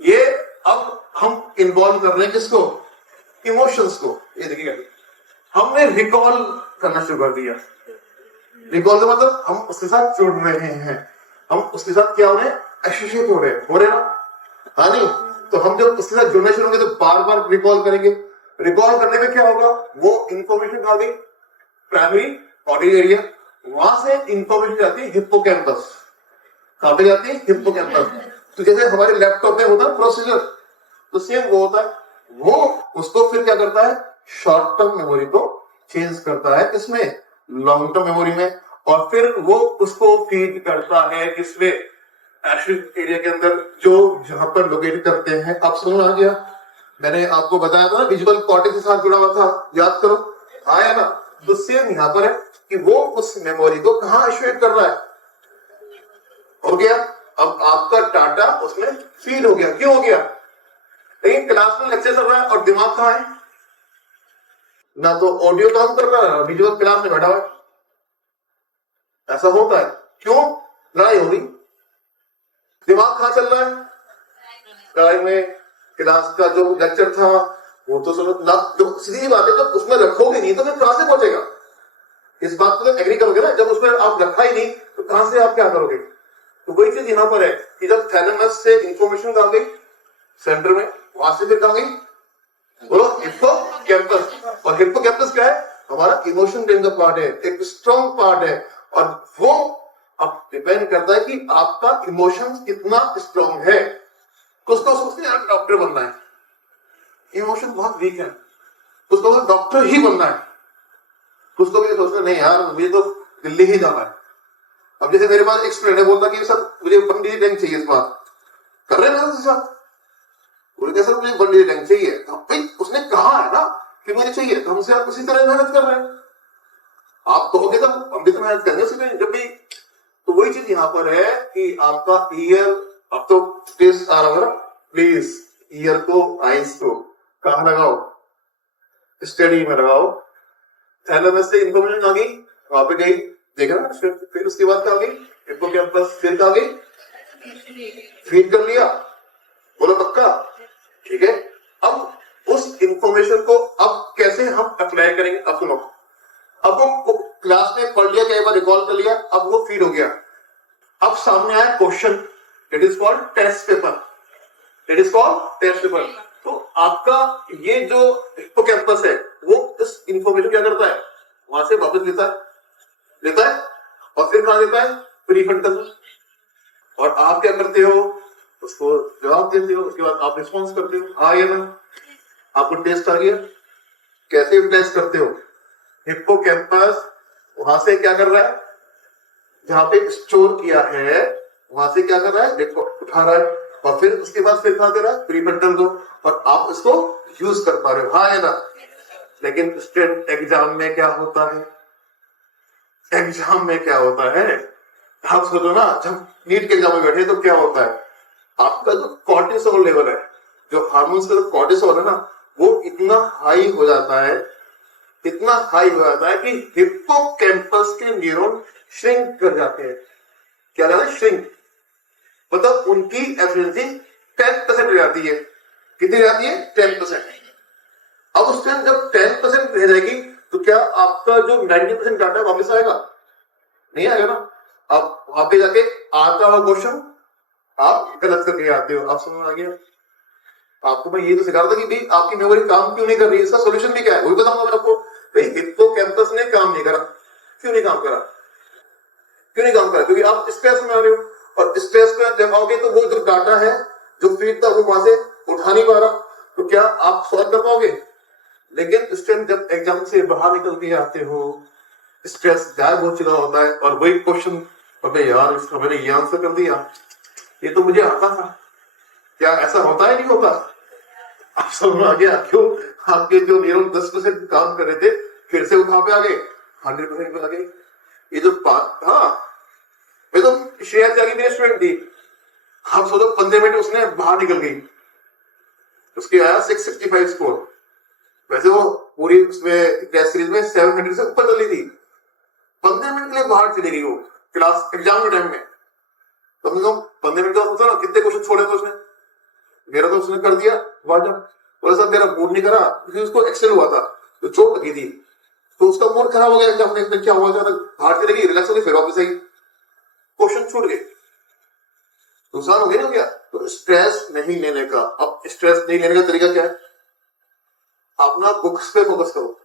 ये अब हम इन्वॉल्व कर रहे हैं किसको? इमोशंस को। ये देखिएगा, हमने रिकॉल करना शुरू कर दिया। रिकॉल का मतलब हम उसके साथ जुड़ रहे हैं, हम उसके साथ क्या हो रहे हैं? एसोसिएट हो रहे हैं ना? हाँ नहीं, तो हम जब उसके साथ जुड़ना शुरू होंगे तो बार बार रिकॉल करेंगे। रिकॉल करने में क्या होगा? वो इंफॉर्मेशन आ गई प्राइमरी ऑडिटरी एरिया, वहां से इंफॉर्मेशन जाती है हिप्पोकैम्पस। कहां पे जाती है? हिप्पोकैम्पस। तो जैसे हमारे लैपटॉप में होता है प्रोसीजर, तो सेम वो होता है। वो उसको फिर क्या करता है? शॉर्ट टर्म मेमोरी को चेंज करता है इसमें, लॉन्ग टर्म मेमोरी में। और फिर वो उसको फीड करता है किसमें? एसोसिएशन एरिया के अंदर, जो जहां पर लोकेट करते हैं। आप समझ आ गया? मैंने आपको बताया था ना विजुअल कॉर्टेक्स के साथ जुड़ा हुआ था, याद करो, आया ना? तो सेम यहां पर है कि वो उस मेमोरी को कहां एसोसिएट कर रहा है। हो गया, अब आपका डाटा उसमें फीड हो गया। क्यों हो गया? लेकिन क्लास में लेक्चर चल रहा है और दिमाग कहां है? ना तो ऑडियो काम कर रहा है, विजुअल क्लास में बैठा हुआ है। ऐसा होता है। क्यों? लड़ाई हो गई, दिमाग कहां चल रहा है? लड़ाई में। क्लास का जो लेक्चर था वो तो समझ ना, जो सीधी बात है, जब उसमें रखोगे नहीं तो फिर कहां से पहुंचेगा? इस बात को तो एग्री करोगे ना, जब उसमें आप रखा ही नहीं तो कहां से आप क्या करोगे। तो वही चीज यहां पर है कि जब थैलेमस से इंफॉर्मेशन कहां गई, सेंटर में, वहां से फिर कहां गई, बोलो, हिप्पोकैम्पस। और हिप्पोकैम्पस क्या है, हमारा इमोशन ब्रेन का पार्ट है, एक स्ट्रॉन्ग पार्ट है, और वो अब डिपेंड करता है कि आपका इमोशन कितना स्ट्रॉन्ग है। कुछ तो सोचते हैं डॉक्टर बनना है, इमोशन बहुत वीक है, कुछ तो डॉक्टर ही बनना है, कुछ तो ये सोचते नहीं यार मुझे तो दिल्ली ही जाना है। अब जैसे मेरे पास एक स्टूडेंट है, बोलता कि सर मुझे बंदी टैंक चाहिए, इस बार कर रहे हैं मेरे साथ, बोलते सर मुझे बंदी टैंक चाहिए। तो भाई उसने कहा है ना कि मुझे चाहिए, तो हमसे आप उसी तरह मेहनत कर रहे हैं, आप कहोगे तो हम भी तो मेहनत करेंगे उसी पे जब भी। तो वही चीज यहाँ पर है कि आपका ईयर, अब तो टेस्ट आ रहा है, प्लीज ईयर को, आइस को कहा लगाओ, स्टडी में लगाओ। थैलेमस से इन्फॉर्मेशन आ गई, वहां पे गई, देखा ना, फिर उसके बाद क्या आ गई, हिप्पोकैम्पस, फिर क्या आ गई, फीड कर लिया, बोलो पक्का, ठीक है। अब उस इंफॉर्मेशन को अब कैसे हम अप्लाई करेंगे, अब सुनो, अब वो क्लास में पढ़ लिया, कई बार रिकॉल कर लिया, अब वो फीड हो गया, अब सामने आया question, it is called test paper, it is called test paper. तो आपका ये जो हिप्पोकैम्पस है वो इस इंफॉर्मेशन क्या करता है, वहां से वापस लेता है और फिर कहां देता है, प्रीफ्रंटल। और आप क्या करते हो, उसको जवाब देते हो, उसके बाद आप रिस्पॉन्स करते हो, हाँ या ना। आपको टेस्ट आ गया, कैसे टेस्ट करते हो, हिप्पोकैम्पस वहां से क्या कर रहा है, जहां पे स्टोर किया है वहां से क्या कर रहा है, देखो उठा रहा है, और फिर उसके बाद फिर कहां दे रहा है, प्रीफ्रंटल को, और आप इसको यूज कर पा रहे हो, हाँ या ना। लेकिन स्टूडेंट एग्जाम में क्या होता है, एग्जाम में क्या होता है, आप सोचो ना, जब नीट के एग्जाम में बैठे तो क्या होता है, आपका जो कॉर्टिसोल लेवल है, जो हार्मोन्स का जो कॉर्टिसोल है ना, वो इतना हाई हो जाता है, इतना हाई हो जाता है कि हिप्पोकैम्पस के न्यूरॉन श्रिंक कर जाते हैं। क्या रहता है, श्रिंक, मतलब उनकी एफिशिएंसी 10% रह जाती है। कितनी रहती है, 10%। अब उस टाइम जब 10% रह जाएगी तो क्या आपका जो 90% डाटा वापस आएगा, नहीं आएगा ना। अब वहां पे जाके आता हुआ क्वेश्चन आप गलत करके आते हो, आप समझ आ गया। आपको मैं ये तो सिखा रहा था कि भाई आपकी मेमोरी काम क्यों नहीं कर रही है, इसका सोल्यूशन भी क्या है, वही बताऊंगा मैं आपको। भाई हिप्पोकैम्पस ने काम नहीं करा, क्यों नहीं काम करा, क्यों नहीं काम करा, क्योंकि आप स्ट्रेस में आ रहे हो, और स्ट्रेस में जब आओगे तो वो जो डाटा है जो फीड था वो वहां से उठा नहीं पा रहा, तो क्या आप सॉल्व कर पाओगे। लेकिन उस टाइम जब एग्जाम से बाहर निकल के आते हो, स्ट्रेस गायब हो चुका होता है, और वही क्वेश्चन, अबे यार इसका मैंने ये आंसर कर दिया, ये तो मुझे आता था, क्या ऐसा होता है, नहीं होता। आप समझ आ गया क्यों आपके जो न्यूरॉन 10% काम कर रहे थे फिर से वो कहां पे आ गए, 100% पे आ गए। ये जो बात, हाँ मैं तो श्रेया त्यागी मेरी स्टूडेंट थी, आप सोचो 15 मिनट उसने बाहर निकल गई, उसके आया 665 स्कोर, वैसे वो पूरी उसमें टेस्ट सीरीज में 700 से ऊपर चली थी, 15 मिनट के लिए बाहर चली गई वो क्लास एग्जाम के टाइम में। तो 15 मिनट का सोचा ना कितने क्वेश्चन छोड़े थे उसने, मेरा तो उसने कर दिया वाजा, बोला सर मेरा मूड नहीं करा, क्योंकि उसको एक्सेल हुआ था तो चोट लगी थी, तो उसका मूड खराब हो गया एग्जाम में, क्या हुआ, बाहर चली गई, रिलैक्स हो गई, फिर वापस आई, क्वेश्चन छूट गए, नुकसान हो गया ना। क्या, तो स्ट्रेस नहीं लेने का, अब स्ट्रेस नहीं लेने का तरीका क्या है, अपना बुक्स पे फोकस करो,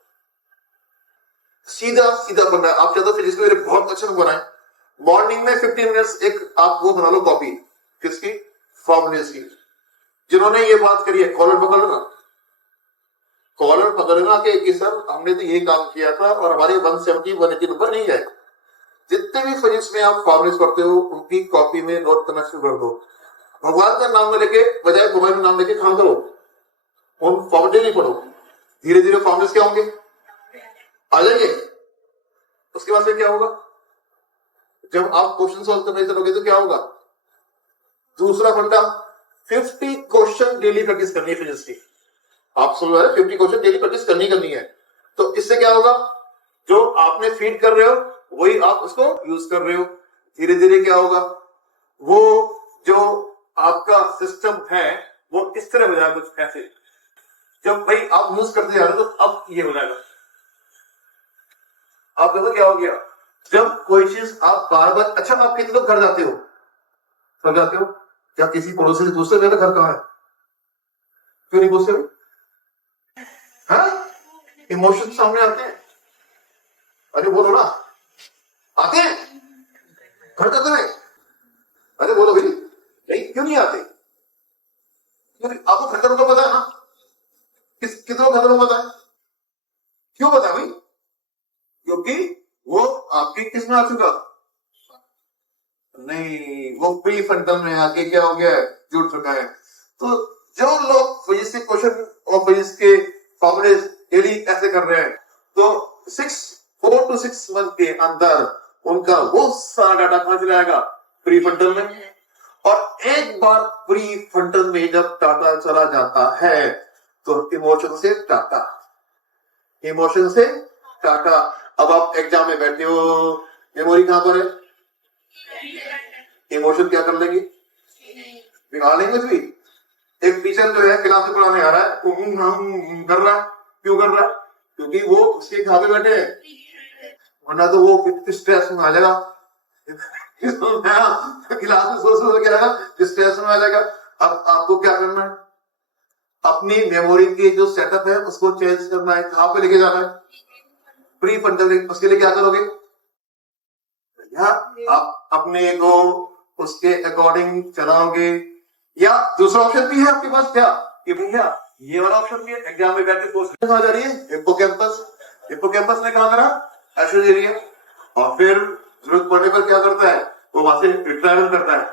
सीधा सीधा बनना है। आप चाहते हो फिजिक्स में बहुत अच्छा बनाए, मॉर्निंग में 15 मिनट्स एक आप वो बना लो कॉपी, किसकी, फॉर्मूलेस की। जिन्होंने ये बात करी है कॉलर पकड़ लेना, कॉलर पकड़ लेना कि सर हमने तो ये काम किया था और हमारे 170 180 नंबर नहीं आए। जितने भी फिजिक्स में आप फॉर्मूलेस पढ़ते हो उनकी कॉपी में नोट करना शुरू कर दो, भगवान का नाम लेके बजाय मोबाइल में नाम लेके कहां करो, उन फॉर्मूले नहीं पढ़ो, धीरे धीरे फॉर्मूलेस क्या होंगे, आ जाएंगे। उसके बाद फिर क्या होगा, जब आप क्वेश्चन सॉल्व करने चलोगे तो क्या होगा, दूसरा फंडा 50 क्वेश्चन डेली प्रैक्टिस करनी है फिजिक्स की। आप समझ रहे हैं, 50 क्वेश्चन डेली प्रैक्टिस करनी है। तो इससे क्या होगा, जो आपने फीड कर रहे हो वही आप उसको यूज कर रहे हो, धीरे धीरे क्या होगा, वो जो आपका सिस्टम है वो इस तरह हो जाएगा कुछ ऐसे। जब भाई आप यूज करते जा रहे हो तो अब ये हो जाएगा, आप देखो क्या हो गया, जब कोई चीज आप बार बार, अच्छा आप कितने लोग घर जाते हो, सब जाते हो क्या, किसी पड़ोसी से पूछते हो मेरा घर कहाँ है, क्यों नहीं पूछते हो? हाँ, इमोशन सामने आते हैं, अरे बोलो ना, आते हैं घर जाते हुए, अरे बोलो भाई, नहीं क्यों नहीं आते, क्योंकि आपको खतरों का पता है ना, कितनों खतरों का पता है, क्यों पता है भाई, क्योंकि वो आपके किस में आ चुका, नहीं वो प्री फ्रंटल में आके क्या हो गया है, जुड़ चुका है। तो जो लोग फिजिक्स के क्वेश्चन और फिजिक्स के फॉर्मूले डेली ऐसे कर रहे हैं, तो 4 to 6 मंथ के अंदर उनका वो सारा डाटा कहां चला जाएगा, प्री फ्रंटल में। और एक बार प्री फ्रंटल में जब डाटा चला जाता है तो इमोशन से डाटा, इमोशन से डाटा। अब आप एग्जाम में बैठे हो, मेमोरी कहां पर है, इमोशन क्या कर लेंगे, बिगाड़ लेंगे कुछ भी। एक टीचर जो है क्लास में पढ़ाने आ रहा है, कर रहा है, क्यों कर रहा है, क्योंकि वो उसके खाते बैठे हैं, वरना तो वो कितने स्ट्रेस में आ जाएगा, क्लास में सोच क्या आएगा, स्ट्रेस में आ जाएगा। अब आपको क्या करना है, अपनी मेमोरी की जो सेटअप है उसको चेंज करना है, कहां पे लेके जाना है, प्री फ्रंटल। उसके लिए क्या करोगे, आप अपने को उसके अकॉर्डिंग चलाओगे, या दूसरा ऑप्शन भी है आपके पास क्या, कि भैया ये वाला ऑप्शन भी है, एग्जाम में बैठे पोस्ट आ जा रही है, हिप्पोकैम्पस, हिप्पोकैम्पस ने कहा करा एशोज एरिया, और फिर जरूरत पड़ने पर क्या करता है, वो वहां से रिट्राइवल करता है,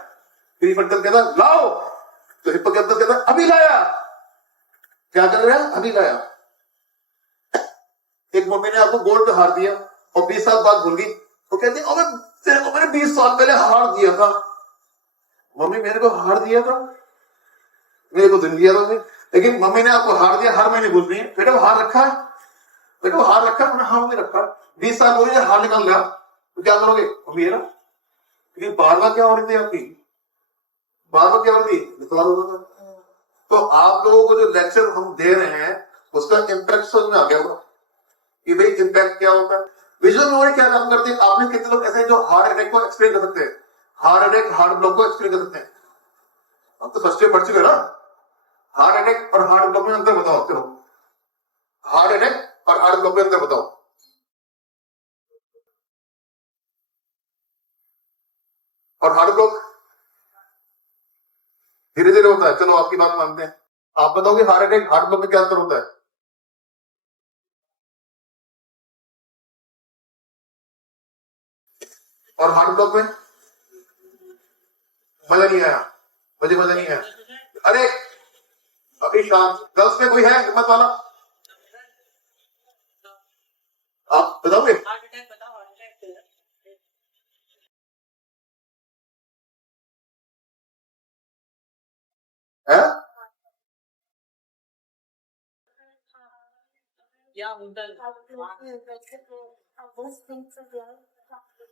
प्री फ्रंटल कहता है लाओ, तो हिप्पोकैम्पस कहता है अभी लाया, क्या कर रहा है, अभी लाया। एक मम्मी ने आपको गोल्ड का हार दिया और 20 साल बाद भूल गई, तो कहती है तेरे को मैंने 20 साल पहले हार दिया था, मम्मी मेरे को हार दिया था, मेरे को दिन दिया था, लेकिन मम्मी ने आपको हार दिया, हर महीने भूल रही है, बेटा वो हार रखा है, बेटा वो हार रखा है, हाँ मैंने रखा है, 20 साल हो गए हार निकल गया, तो क्या करोगे, अभी है ना, क्योंकि बार बार क्या हो रही थी आपकी, बार बार क्या हो रही थी, निकला होता था। तो आप लोगों को जो लेक्चर हम दे रहे हैं उसका इम्पैक्ट समझ में आ गया होगा कि भाई इम्पैक्ट क्या होता है। विजुअल मेमोरी क्या काम करती है, आपने कितने लोग ऐसे हैं जो हार्ट अटैक को एक्सप्लेन कर सकते हैं, हार्ट अटैक हार्ट ब्लॉक को एक्सप्लेन कर सकते हैं, हम तो फर्स्ट ईयर पढ़ चुके ना, हार्ट अटैक और हार्ट ब्लॉक में अंतर बताओ, चलो हार्ट अटैक और हार्ट ब्लॉक में अंतर बताओ, और हार्ट ब्लॉक धीरे धीरे होता है, चलो आपकी बात मानते हैं, आप बताओगे हार्ट अटैक हार्ट ब्लॉक में क्या अंतर होता है, और हार्ट ब्लॉक में मजा नहीं आया, मुझे मजा नहीं आया, अरे अभी शाम गर्ल्स में कोई है हिम्मत वाला, आप बताओगे, है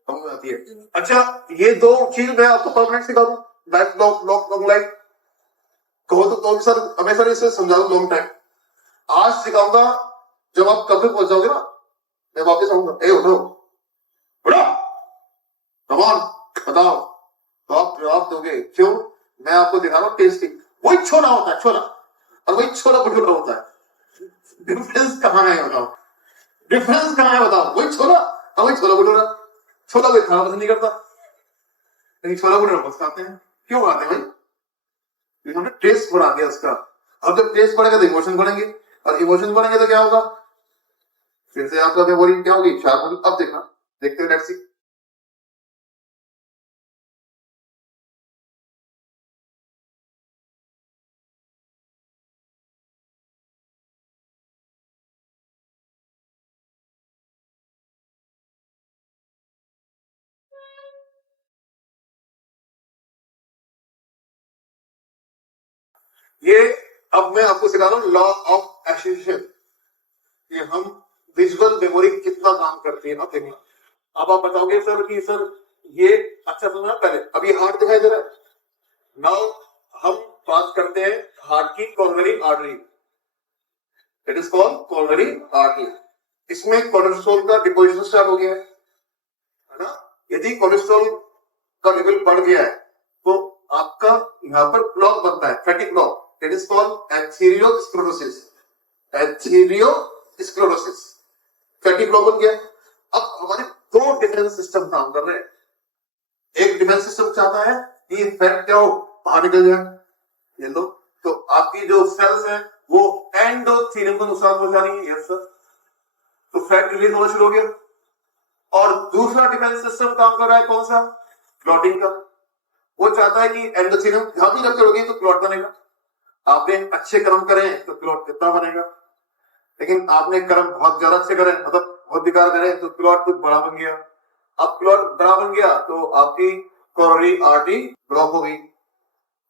समझ आती है। अच्छा ये दो चीज मैं आपको परमानेंट सिखा दूं, लाइफ लॉन्ग लाइफ कहो तो सर हमेशा इसे समझा दो लॉन्ग टाइम, आज सिखाऊंगा, जब आप कल तक पहुंच जाओगे ना मैं वापस आऊंगा, ए उठो उठो कम ऑन बताओ, तो आप जवाब दोगे, क्यों, मैं आपको दिखा रहा हूँ टेस्टिंग, वही छोला होता है छोला, और वही छोला भटूरा होता है, डिफरेंस कहाँ है बताओ, डिफरेंस कहाँ है बताओ, वही छोला और वही छोला भटूरा, छोला कोई खाना पसंद नहीं करता लेकिन छोला भटूरा पसंद आते हैं, क्यों आते हैं भाई, क्योंकि हमने टेस्ट बढ़ा दिया उसका। अब जब टेस्ट बढ़ेगा तो इमोशन बढ़ेंगे, और इमोशन बढ़ेंगे तो क्या होगा, फिर से आपका मेमोरी क्या होगी, शार्प होगी। अब देखना, देखते हैं, लेट्स सी। ये अब मैं आपको सिखा रहा हूँ लॉ ऑफ एसोसिएशन, कि हम विजुअल मेमोरी कितना काम करती है ना, देखना। अब आप बताओगे सर कि सर ये अच्छा सुना पहले, अब ये हार्ट दिखाई दे रहा है, नाउ हम बात करते हैं हार्ट की coronary artery, it is called coronary artery. इसमें कोलेस्ट्रॉल का डिपोजिशन स्टार्ट हो गया है ना। यदि कोलेस्ट्रॉल का लेवल बढ़ गया है तो आपका यहाँ पर ब्लॉक बनता है, fatty block, it is called atherosclerosis. Atherosclerosis, fatty block बन गया। अब हमारे दो डिफेंस सिस्टम काम कर रहे हैं। एक डिफेंस सिस्टम चाहता है कि फैट क्या हो, बाहर निकल जाए, ये लो, तो आपकी जो सेल्स है वो एंडोथेलियम को नुकसान पहुंचा रही है, यस सर, तो फैट रिलीज होना शुरू हो गया। और दूसरा डिफेंस सिस्टम काम कर रहा है कौन सा, क्लॉटिंग का। वो चाहता है कि एंडोथेलियम जहां भी रख करोगे तो क्लॉट बनेगा। आपने अच्छे कर्म करें तो क्लॉट कितना बनेगा, लेकिन आपने कर्म बहुत ज्यादा अच्छे करें, मतलब बहुत बेकार करें, तो क्लॉट कुछ बड़ा बन गया। अब क्लॉट बड़ा बन गया तो आपकी कोरोनरी आर्टरी ब्लॉक हो गई।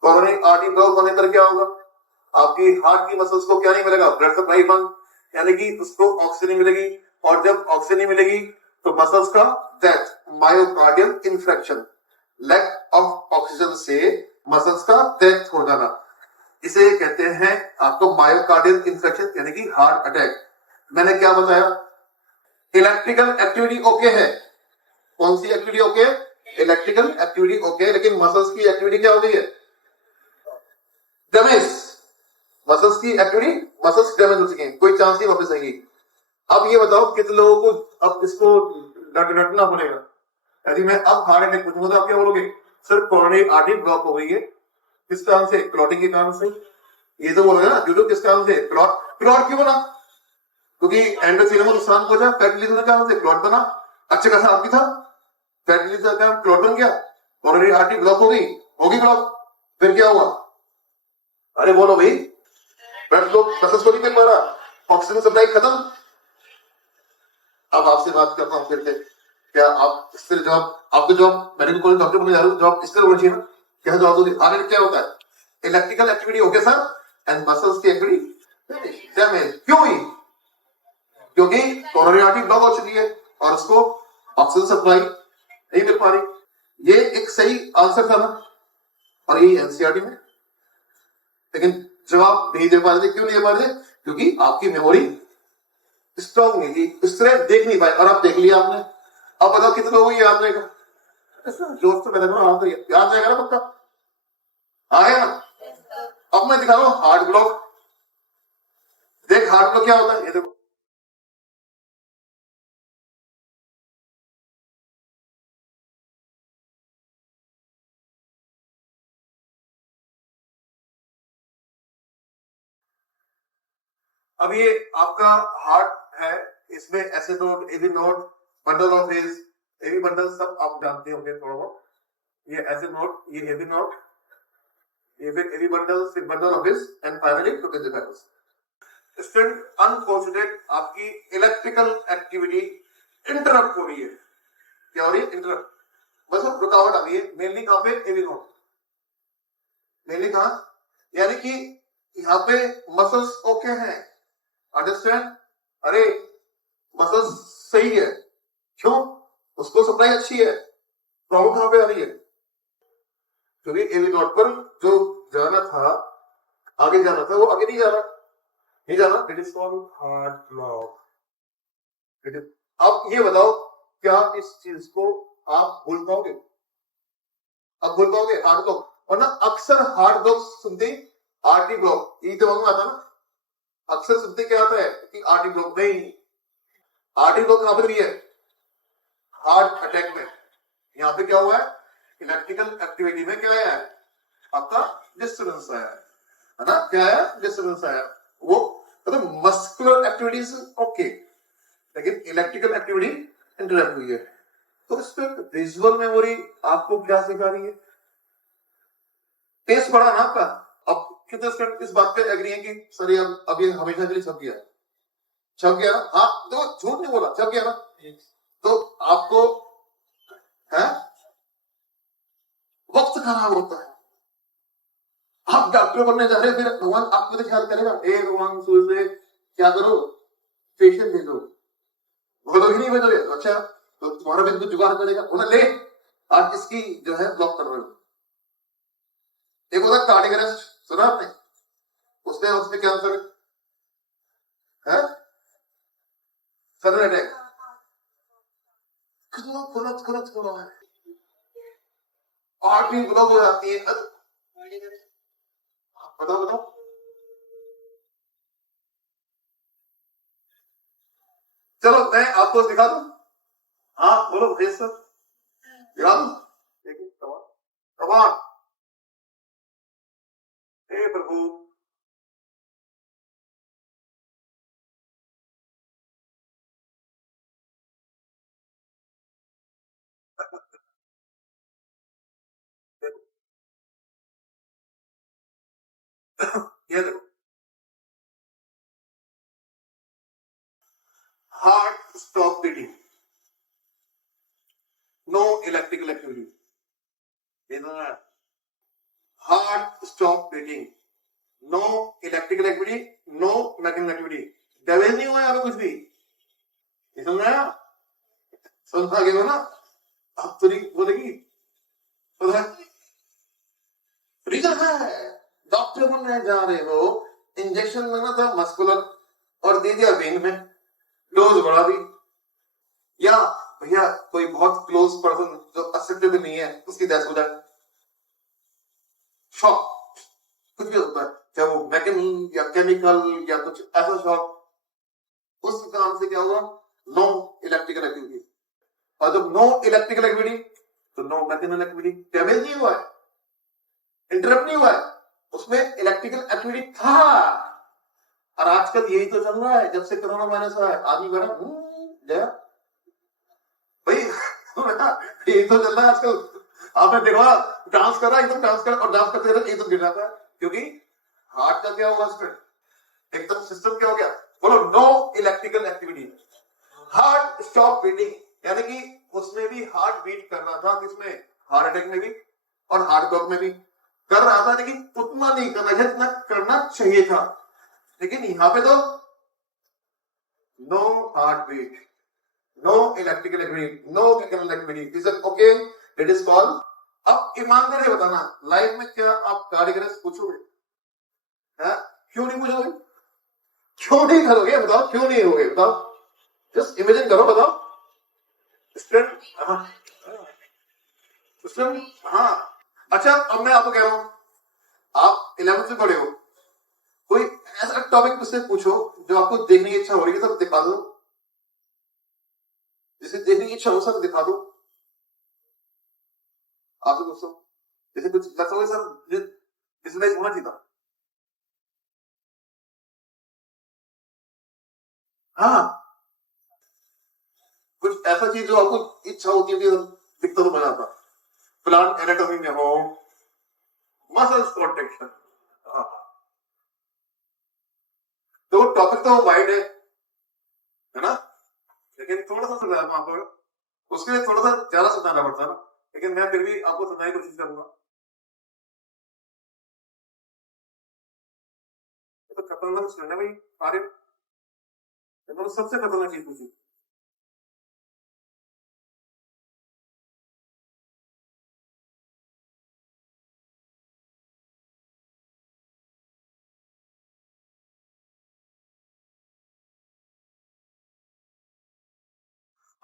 कोरोनरी आर्टरी ब्लॉक होने पर क्या होगा, आपकी हार्ट की मसल्स को क्या नहीं मिलेगा, ब्लड सप्लाई बंद, यानी कि उसको ऑक्सीजन नहीं मिलेगी। और जब ऑक्सीजन नहीं मिलेगी तो मसल्स का death, myocardial infarction, lack of oxygen से मसल्स का डेथ हो जाना, इसे कहते हैं आपको मायोकार्डियल इन्फेक्शन, यानी कि हार्ट अटैक। मैंने क्या बताया, इलेक्ट्रिकल एक्टिविटी ओके है, कौन सी activity okay, electrical activity okay, लेकिन मसल्स की एक्टिविटी क्या हो गई है, डैमेज। मसल्स की एक्टिविटी, मसल्स डैमेज हो चुकी हैं, कोई चांस नहीं वापस आएंगी। अब ये बताओ कितने लोगों को अब इसको डटना पड़ेगा। यदि मैं अब हार्ट अटैक पूछूंगा तो आप क्या बोलोगे, सर कोरोनरी आर्टरी ब्लॉक हो गई है, किस कारण से, क्लॉटिंग के कारण से। ये तो बोलोगे ना, ड्यू किस कारण से, क्लॉट। क्लॉट क्यों बना, क्योंकि एंडोथेलियम को नुकसान पहुंचा, फैट रिलीज होने के कारण से क्लॉट बना। अच्छे खासा आपकी था, फैट रिलीज का कारण क्लॉट बन गया, कोरोनरी आर्टरी ब्लॉक हो गई, होगी ब्लॉक, फिर क्या हुआ, अरे बोलो भाई, ब्लड फ्लो मसल्स को नहीं मिल पा रहा, ऑक्सीजन सप्लाई खत्म। अब आपसे बात करता हूँ फिर से, क्या आप इससे जवाब, आपको जवाब मेडिकल कॉलेज डॉक्टर बनने जा रहे हो, जवाब इससे होना चाहिए ना, क्या जवाब दोगे, आगे क्या होता है, electrical activity okay sir, and muscles की एक्टिविटी डैमेज। क्यों हुई, क्योंकि कोरोनरी आर्टरी ब्लॉक हो चुकी है और उसको ऑक्सीजन सप्लाई नहीं मिल पा रही। ये एक सही आंसर था ना, और यही एनसीईआरटी में, लेकिन जवाब नहीं दे पा रहे थे। क्यों नहीं दे पा रहे थे, क्योंकि आपकी मेमोरी स्ट्रॉन्ग नहीं थी, इस तरह देख नहीं पाए, और आप देख लिया आपने। अब बताओ कितने लोगों को याद रहेगा, जोश तो पैदा करो, याद रहेगा ना पक्का, आएगा ना। अब मैं दिखा रहा हूं हार्ट ब्लॉक, देख हार्ट ब्लॉक क्या होता है, ये देखो, अब ये आपका हार्ट है, इसमें ऐसे node, AV node, bundle of His, AV bundle सब आप जानते होंगे थोड़ा बहुत, ये ऐसे नोड, ये हेवी नोड, ये फिर एवी बंडल, फिर bundle of hedge, and finally together. Student, unfortunate आपकी इलेक्ट्रिकल एक्टिविटी इंटरप्ट हो रही है। क्या हो रही है, इंटरप्ट, बस रुकावट आ रही है, मेनली कहां पे, एवी नोड, मेनली कहां, यानी कि यहाँ पे मसल्स ओके हैं, अंडरस्टैंड, अरे मसल्स सही है, क्यों, उसको सप्लाई अच्छी है, प्रॉब्लम कहां पे आ रही है, क्योंकि एवी नोड पर जो जाना था, आगे जाना था, वो आगे नहीं जा रहा, नहीं जाना, it is called heart block. अब ये बताओ, क्या इस चीज को आप भूल पाओगे, अब भूल पाओगे हार्ट ब्लॉक, और ना अक्सर हार्ट ब्लॉक सुनते आर्टरी ब्लॉक, ये दिमाग में आता ना, अक्सर सुनते क्या आता है कि आर्टरी ब्लॉक, नहीं, आर्टरी ब्लॉक कहां पर भी है, हार्ट अटैक में। यहाँ पे क्या हुआ है, इलेक्ट्रिकल एक्टिविटी में क्या आया है, आपका डिस्टर्बेंस आया है ना, क्या आया, डिस्टर्बेंस आया, वो मतलब मस्कुलर एक्टिविटीज ओके, लेकिन इलेक्ट्रिकल एक्टिविटी इंटरप्ट हुई है। तो इस पर विजुअल मेमोरी आपको क्या सिखा रही है, टेस्ट बढ़ा ना आपका। अब कितने स्टूडेंट इस बात पे एग्री है कि सर ये अब ये हमेशा के लिए छप गया, छप गया ना, हाँ, तो झूठ नहीं बोला, छप गया ना, तो आपको है वक्त खराब होता है, आप डॉक्टर बनने जा रहे हैं, फिर भगवान आपको तो ख्याल करेगा, ए भगवान सूर्य से क्या करो, पेशेंट दे दो, बोलोगे नहीं भेजोगे, अच्छा तो तुम्हारा भी कुछ जुगाड़ करेगा, उन्हें ले, आज इसकी जो है ब्लॉक कर रहे हो। एक होता कार्डियक अरेस्ट, सुना आपने, उसने उसने क्या आंसर है, सडन अटैक खुला खुला खुला खुला है और भी ब्लॉक हो जाती है बताओ बताओ चलो मैं आपको दिखा दूं हाँ बोलो भेज सर दिखा दूं देखिए कमान हे प्रभु ये देखो heart stop beating no electrical activity heart stop beating no electrical activity no mechanical activity damage नहीं हुआ यहाँ पे कुछ भी ये समझ आया समझा गया ना अब तो नहीं बोलेगी रीजन है डॉक्टर बनने जा रहे हो इंजेक्शन लेना था मस्कुलर और दे दिया वेन में डोज बढ़ा दी या भैया कोई बहुत क्लोज पर्सन जो एक्सेप्टेबल नहीं है उसकी डेथ हो जाए शॉक कुछ भी होता है चाहे वो मैकेनिकल या केमिकल या कुछ ऐसा शॉक उस कारण से क्या हुआ नो इलेक्ट्रिकल एक्टिविटी और जब नो इलेक्ट्रिकल एक्टिविटी तो नो मैकेनिकल एक्टिविटी डैमेज नहीं हुआ है इंटरप्ट नहीं हुआ है उसमें इलेक्ट्रिकल एक्टिविटी था और आजकल यही तो चल रहा है जब से कोरोना वायरस आया आदमी बड़ा जया भाई यही तो चल रहा है आजकल आपने देखा डांस कर रहा है एकदम डांस कर और डांस करते रहे एकदम गिर जाता है क्योंकि हार्ट का क्या हुआ उसमें एकदम सिस्टम क्या हो गया बोलो no electrical activity heart stop beating यानी कि उसमें भी हार्ट बीट करना था किसमें हार्ट अटैक में भी और हार्ट ब्लॉक में भी कर रहा था लेकिन उतना नहीं करना चाहिए जितना करना चाहिए था लेकिन यहां पे तो no heart beat no electrical activity no mechanical activity is okay it is called अब ईमानदारी से बताना लाइफ में क्या आप कार्डियोग्राफ पूछोगे क्यों नहीं पूछोगे क्यों नहीं करोगे बताओ क्यों नहीं होगे बताओ जस्ट इमेजिन करो बताओ स्टूडेंट हाँ अच्छा अब मैं आपको कह रहा हूं आप 11th में पढ़े हो कोई ऐसा टॉपिक मुझसे पूछो जो आपको देखने की इच्छा हो रही है सब दिखा दो जिसे देखने की इच्छा हो सब दिखा दो आपसे पूछो जैसे कुछ लगता हो सर इसमें होना चाहिए था हाँ कुछ ऐसा चीज जो आपको इच्छा होती है कि दिखता तो बना था प्लांट एनाटॉमी में हो मसल्स प्रोटेक्शन तो टॉपिक तो वाइड है ना लेकिन थोड़ा सा समझाया वहां पर उसके लिए थोड़ा सा ज्यादा समझाना पड़ता है ना लेकिन मैं फिर भी आपको समझाने की कोशिश करूंगा तो खतरनाक सुनना भाई आरे तो सबसे खतरनाक चीज पूछी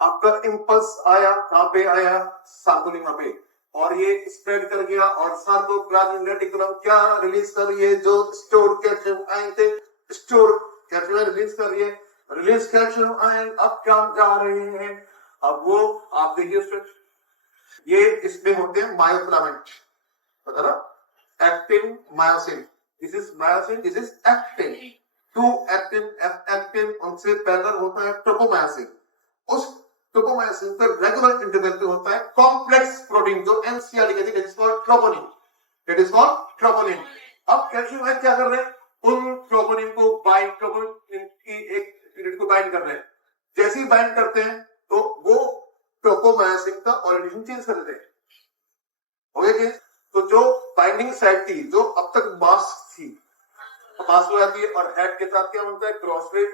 आपका इम्पल्स आया कहां पे आया सार्कोलिमा पे और ये स्प्रेड कर गया और सार्कोप्लाज्मिक रेटिकुलम क्या रिलीज कर रही है जो स्टोर कैल्शियम आयन थे स्टोर कैल्शियम रिलीज कर रही है रिलीज कैल्शियम आयन अब क्या जा रहे हैं अब वो आप देखिए ये इसमें होते हैं मायोफिलामेंट पता ना actin myosin this is myosin this is actin two actin उनसे पैरेलल होता है ट्रोपोमायोसिन उस ट्रोपोमायोसिन पर रेगुलर इंटरवल पे होता है कॉम्प्लेक्स प्रोटीन जो एनसीआर कहती है it is called troponin it is called troponin अब कैल्शियम आयन क्या कर रहे हैं उन ट्रोपोनिन को बाइंड ट्रोपोनिन की एक यूनिट को बाइंड कर रहे हैं जैसे ही बाइंड करते हैं तो वो ट्रोपोमायोसिन का ओरिएंटेशन चेंज कर देते हैं हो गया तो जो बाइंडिंग साइट थी जो अब तक मास्क थी मास्क हो जाती है और हेड के साथ क्या बनता है क्रॉसवेव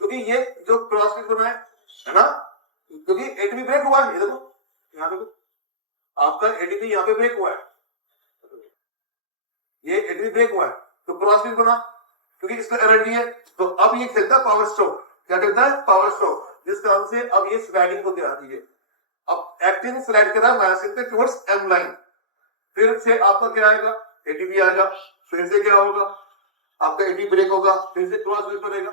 क्योंकि ये जो क्रॉसवेव बना है ना क्योंकि एटीपी ब्रेक हुआ है ये देखो यहाँ देखो आपका एटीपी यहाँ पे ब्रेक हुआ है ये एटीपी ब्रेक हुआ है तो क्रॉसवेव बना क्योंकि इसका एनर्जी है तो अब ये खेलता है पावर स्ट्रोक क्या कहता है पावर स्ट्रोक जिस कारण से अब ये स्लाइडिंग होती रहती है। अब एक्टिन स्लाइड करा मायोसिन पे टुवर्ड्स एम लाइन, फिर से आपका क्या आएगा, एटीपी आएगा, फिर से क्या होगा, आपका एटी ब्रेक होगा, फिर से क्रॉस ब्रेक बनेगा,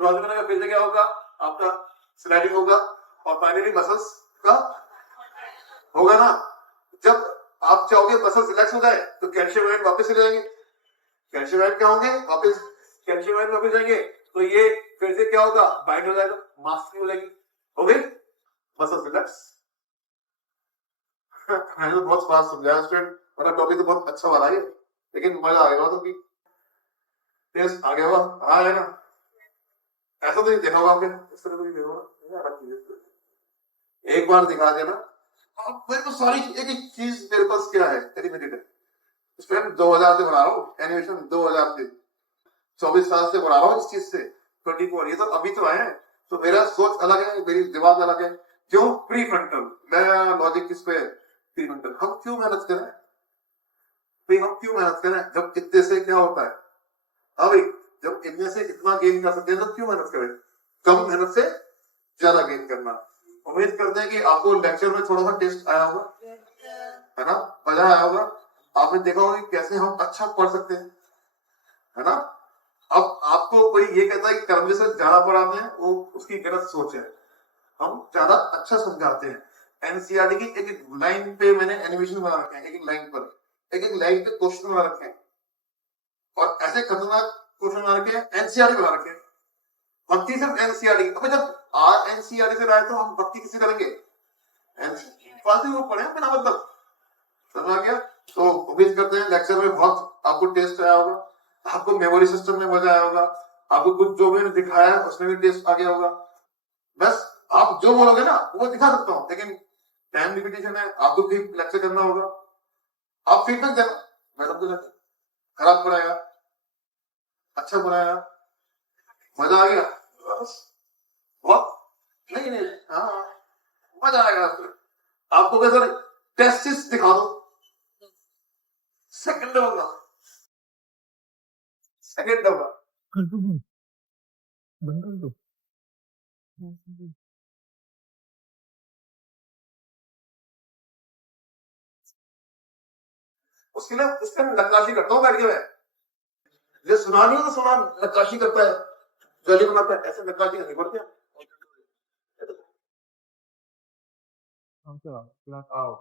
क्रॉस बनेगा, फिर से क्या होगा, आपका स्लाइडिंग होगा, और फाइनली मसल्स का होगा ना। जब आप चाहोगे मसल्स रिलैक्स हो जाए तो कैल्शियम आयन वापस चले जाएंगे, कैल्शियम आयन क्या होंगे वापस, कैल्शियम आयन वापस जाएंगे, तो ये फिर से क्या होगा, बाइंड हो जाएगा, मास्क हो जाएगी, हो गई मसल्स रिलैक्स। मैंने तो बहुत फास्ट समझाया स्टूडेंट, मतलब टॉपिक तो बहुत अच्छा वाला है, लेकिन मजा आएगा तो कि टेस्ट आ गया हुआ आ है ना, ऐसा तो नहीं देखा होगा आपने, इस तरह तो नहीं देखा होगा, एक बार दिखा देना। अब मेरे को सारी एक एक चीज मेरे पास क्या है, एनिमेटेड है स्टूडेंट, 2000 से बना रहा हूँ एनिमेशन, 2000 से 24 साल से बना रहा हूँ इस चीज से, 24 ये तो अभी तो आए हैं, तो मेरा सोच अलग है, मेरी दिमाग अलग है। क्यों प्री फ्रंटल, मैं लॉजिक किस पे, प्री फ्रंटल। हम क्यों मेहनत करें भाई, हम क्यों मेहनत करें जब इतने से क्या होता है, अभी जब इतने से इतना गेन कर सकते हैं तो क्यों मेहनत करें, कम मेहनत से ज्यादा गेन करना। उम्मीद करते हैं कि आपको लेक्चर में थोड़ा सा टेस्ट आया होगा, है ना, मजा आया होगा, आपने देखा होगा कि कैसे हम अच्छा पढ़ सकते हैं, है ना। अब आपको कोई ये कहता है कि कर्मजी से ज्यादा पढ़ाते हैं, वो उसकी गलत सोच है, हम ज्यादा अच्छा समझाते हैं। एनसीईआरटी की एक एक लाइन पे मैंने एनिमेशन बना रखे हैं, एक एक लाइन पर, एक एक लाइन पे क्वेश्चन बना रखे हैं, और ऐसे खतरनाक क्वेश्चन बना रखे हैं, एनसीईआरटी बना रखे हैं, भक्ति सिर्फ एनसीईआरटी। अब जब आर एनसीईआरटी से लाए तो हम भक्ति किसी करेंगे, फालतू को पढ़े बिना मतलब, समझ आ गया। तो उम्मीद करते हैं लेक्चर में बहुत आपको टेस्ट आया होगा, आपको मेमोरी सिस्टम में मजा आया होगा, आपको कुछ जो मैंने दिखाया उसमें भी टेस्ट आ गया होगा। बस आप जो बोलोगे ना वो दिखा सकता हूँ, लेकिन टाइम लिमिटेशन है, आपको भी लेक्चर करना होगा, आप फीडबैक देना, मैडम को जाके खराब पढ़ाया, अच्छा पढ़ाया, मजा आ गया, बस बहुत नहीं नहीं, हाँ मजा आएगा। आपको कैसा टेस्ट दिखा दो, सेकंड होगा, सेकंड होगा, कर दो बंद, बंद कर दो। उसकी ना उसका नक्काशी करता हूँ बैठ के मैं, जो सुना नहीं हो तो सुना, नक्काशी करता है, जली बनाता है, ऐसे नक्काशी करनी पड़ती है। अच्छा क्लास आओ।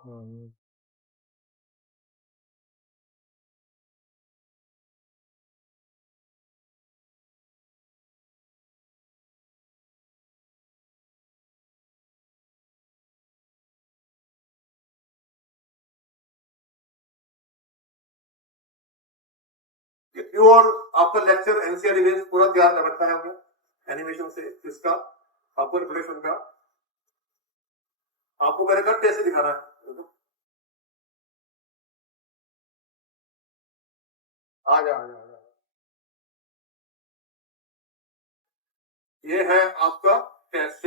प्योर आपका लेक्चर एनसीईआरटी बेस पूरा तैयार कर रखा है हमने एनिमेशन से, इसका आपको रिफ्लेक्शन का, आपको मैंने कहा टेस्ट दिखाना है, आ जा आ जा आ जा। ये है आपका टेस्ट,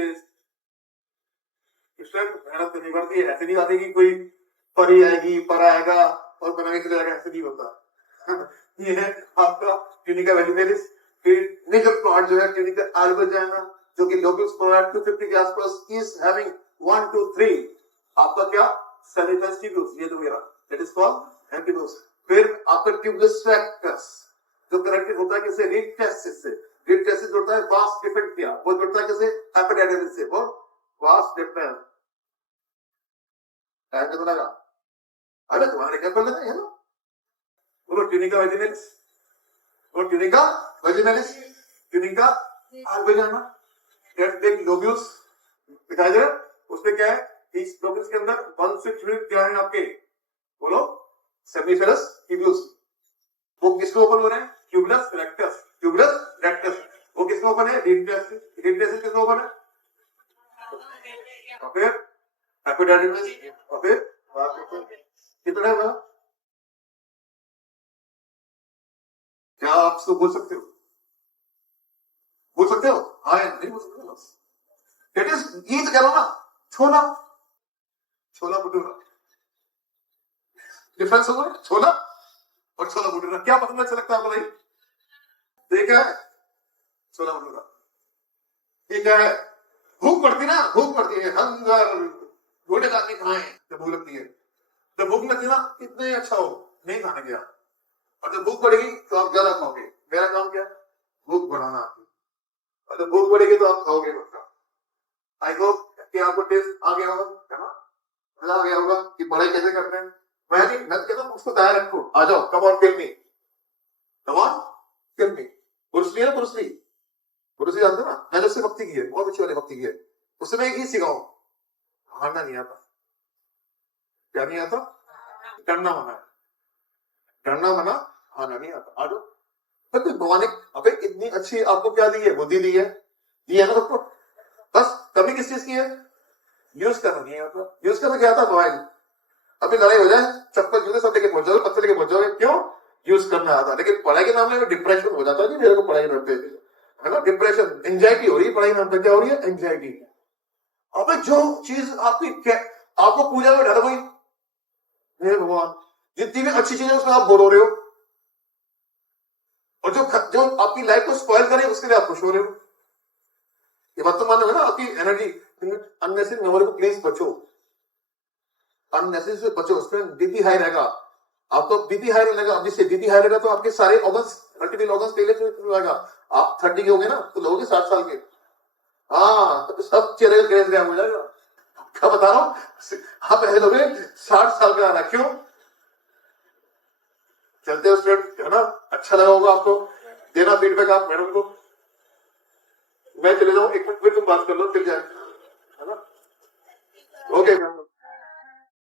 इसमें मेहनत करनी पड़ती है, ऐसे नहीं आती कि कोई परी आएगी पर आएगा और बना के चला जाएगा, ऐसे नहीं होता। ये है आपका ट्यूनिका वेजिटेलिस, फिर मेजर पार्ट जो है ट्यूनिका अल्बोजाना, जो कि लोकल स्क्वायर 250 के आसपास इज हैविंग 1 2 3 आपका क्या सेलिफस ट्यूब्यूल्स, ये तो मेरा दैट इज कॉल्ड एंटीडोस। फिर आपका ट्यूबुलस ट्रैक्टस जो कनेक्टेड होता है किससे, रीड टेस्टिस से, रीड टेस्टिस जोड़ता है वास डिफेक्ट किया, वो जोड़ता है किससे, एपिडेमिस से, और वास डिफेक्ट टाइम कितना लगा, अरे तुम्हारे क्या कर लेना है ना, बोलो ट्यूनिका वेजिटेलिस, और ट्यूनिका वेजिटेलिस, ट्यूनिका अल्बोजाना, टेस्ट लोब्यूल्स दिखाई दे रहा है, उसमें क्या है, इस लोब्यूल्स के अंदर 1 से 3 क्या है आपके, बोलो सेमिफेरस ट्यूब्यूल्स, वो किसको ओपन हो रहे हैं, ट्यूबुलस रेक्टस, ट्यूबुलस रेक्टस, वो किसको ओपन है, रीड टेस्टिस किसको ओपन है, और फिर एपिडेमिस, और फिर कितना है, क्या आप इसको बोल सकते हो, बोल सकते हो, हाँ या नहीं बोल सकते हो, इट इज ये तो कह रहा हूं ना, छोला छोला भटूरा, डिफरेंस होगा छोला और छोला भटूरा, क्या पसंद अच्छा लगता है आपको, नहीं देखा है छोला भटूरा, ठीक है, भूख पड़ती ना, भूख पड़ती है, हंगर, घोड़े का आदमी खाए जब भूख लगती है, जब भूख लगती है ना, कितने ही अच्छा हो नहीं खाने गया, और जब भूख बढ़ेगी तो आप ज्यादा खाओगे। मेरा काम क्या है? भूख बढ़ाना आपकी, और जब भूख बढ़ेगी तो आप खाओगे पक्का। आई होप कि आपको टेस्ट आ गया होगा, है ना, मजा आ गया होगा कि पढ़ाई कैसे करते हैं। मैं कहता हूँ उसको तैयार रखो, आ जाओ, come on kill me, come on kill me. Bruce Lee है ना, ब्रूस ली, ब्रूस ली जानते हो ना, मैंने उससे भक्ति की है, बहुत अच्छी वाली भक्ति की है। उससे मैं एक ही सिखाऊं, हारना नहीं आता। क्या नहीं आता? करना मना है, करना मना, हारना नहीं आता। आ जाओ। तो भगवान ने अबे इतनी अच्छी आपको क्या दी है? बुद्धि दी है ना सबको। बस कभी किस चीज की है? यूज करना नहीं आता। यूज करना क्या आता? मोबाइल। अभी लड़ाई हो जाए, चप्पल जूते सब लेके पहुंच जाओगे, पत्ते लेके पहुंच जाओगे, क्यों? यूज करना आता। लेकिन पढ़ाई के मामले में डिप्रेशन हो जाता है, मेरे को पढ़ाई करते है ना, डिप्रेशन, एंजाइटी हो रही है पढ़ाई नाम पे। क्या हो रही है? एंजाइटी। अबे जो चीज आपको पूजा में डालो भाई, हे भगवान, जितनी भी अच्छी चीज है उसमें आप बोल रहे हो, और जो आपकी लाइफ को स्पॉइल करे उसके लिए आप खुश हो रहे हो। ये बात तो मानो है ना, आपकी एनर्जी। अननेसेसरी मेमोरी को प्लीज बचो, अननेसेसरी से बचो, उसमें बीपी हाई रहेगा, आपको बीपी हाई रहेगा। अब जिससे बीपी हाई रहेगा तो आपके सारे ऑर्गन्स, मल्टीपल ऑर्गन्स फेलियर रहेगा। आप 30 के होंगे ना तो लोगे 60 साल के, हाँ, तो सब चेहरे का ग्रेस गैप हो जाएगा। क्या बता रहा हूँ, आप पहले लोगे 60 साल का आना, क्यों? चलते हो स्टूडेंट, है ना, अच्छा लगा होगा आपको, देना फीडबैक आप मैडम को। मैं चले जाऊं, 1 मिनट फिर तुम बात कर लो, फिर जाए, है ना, ओके।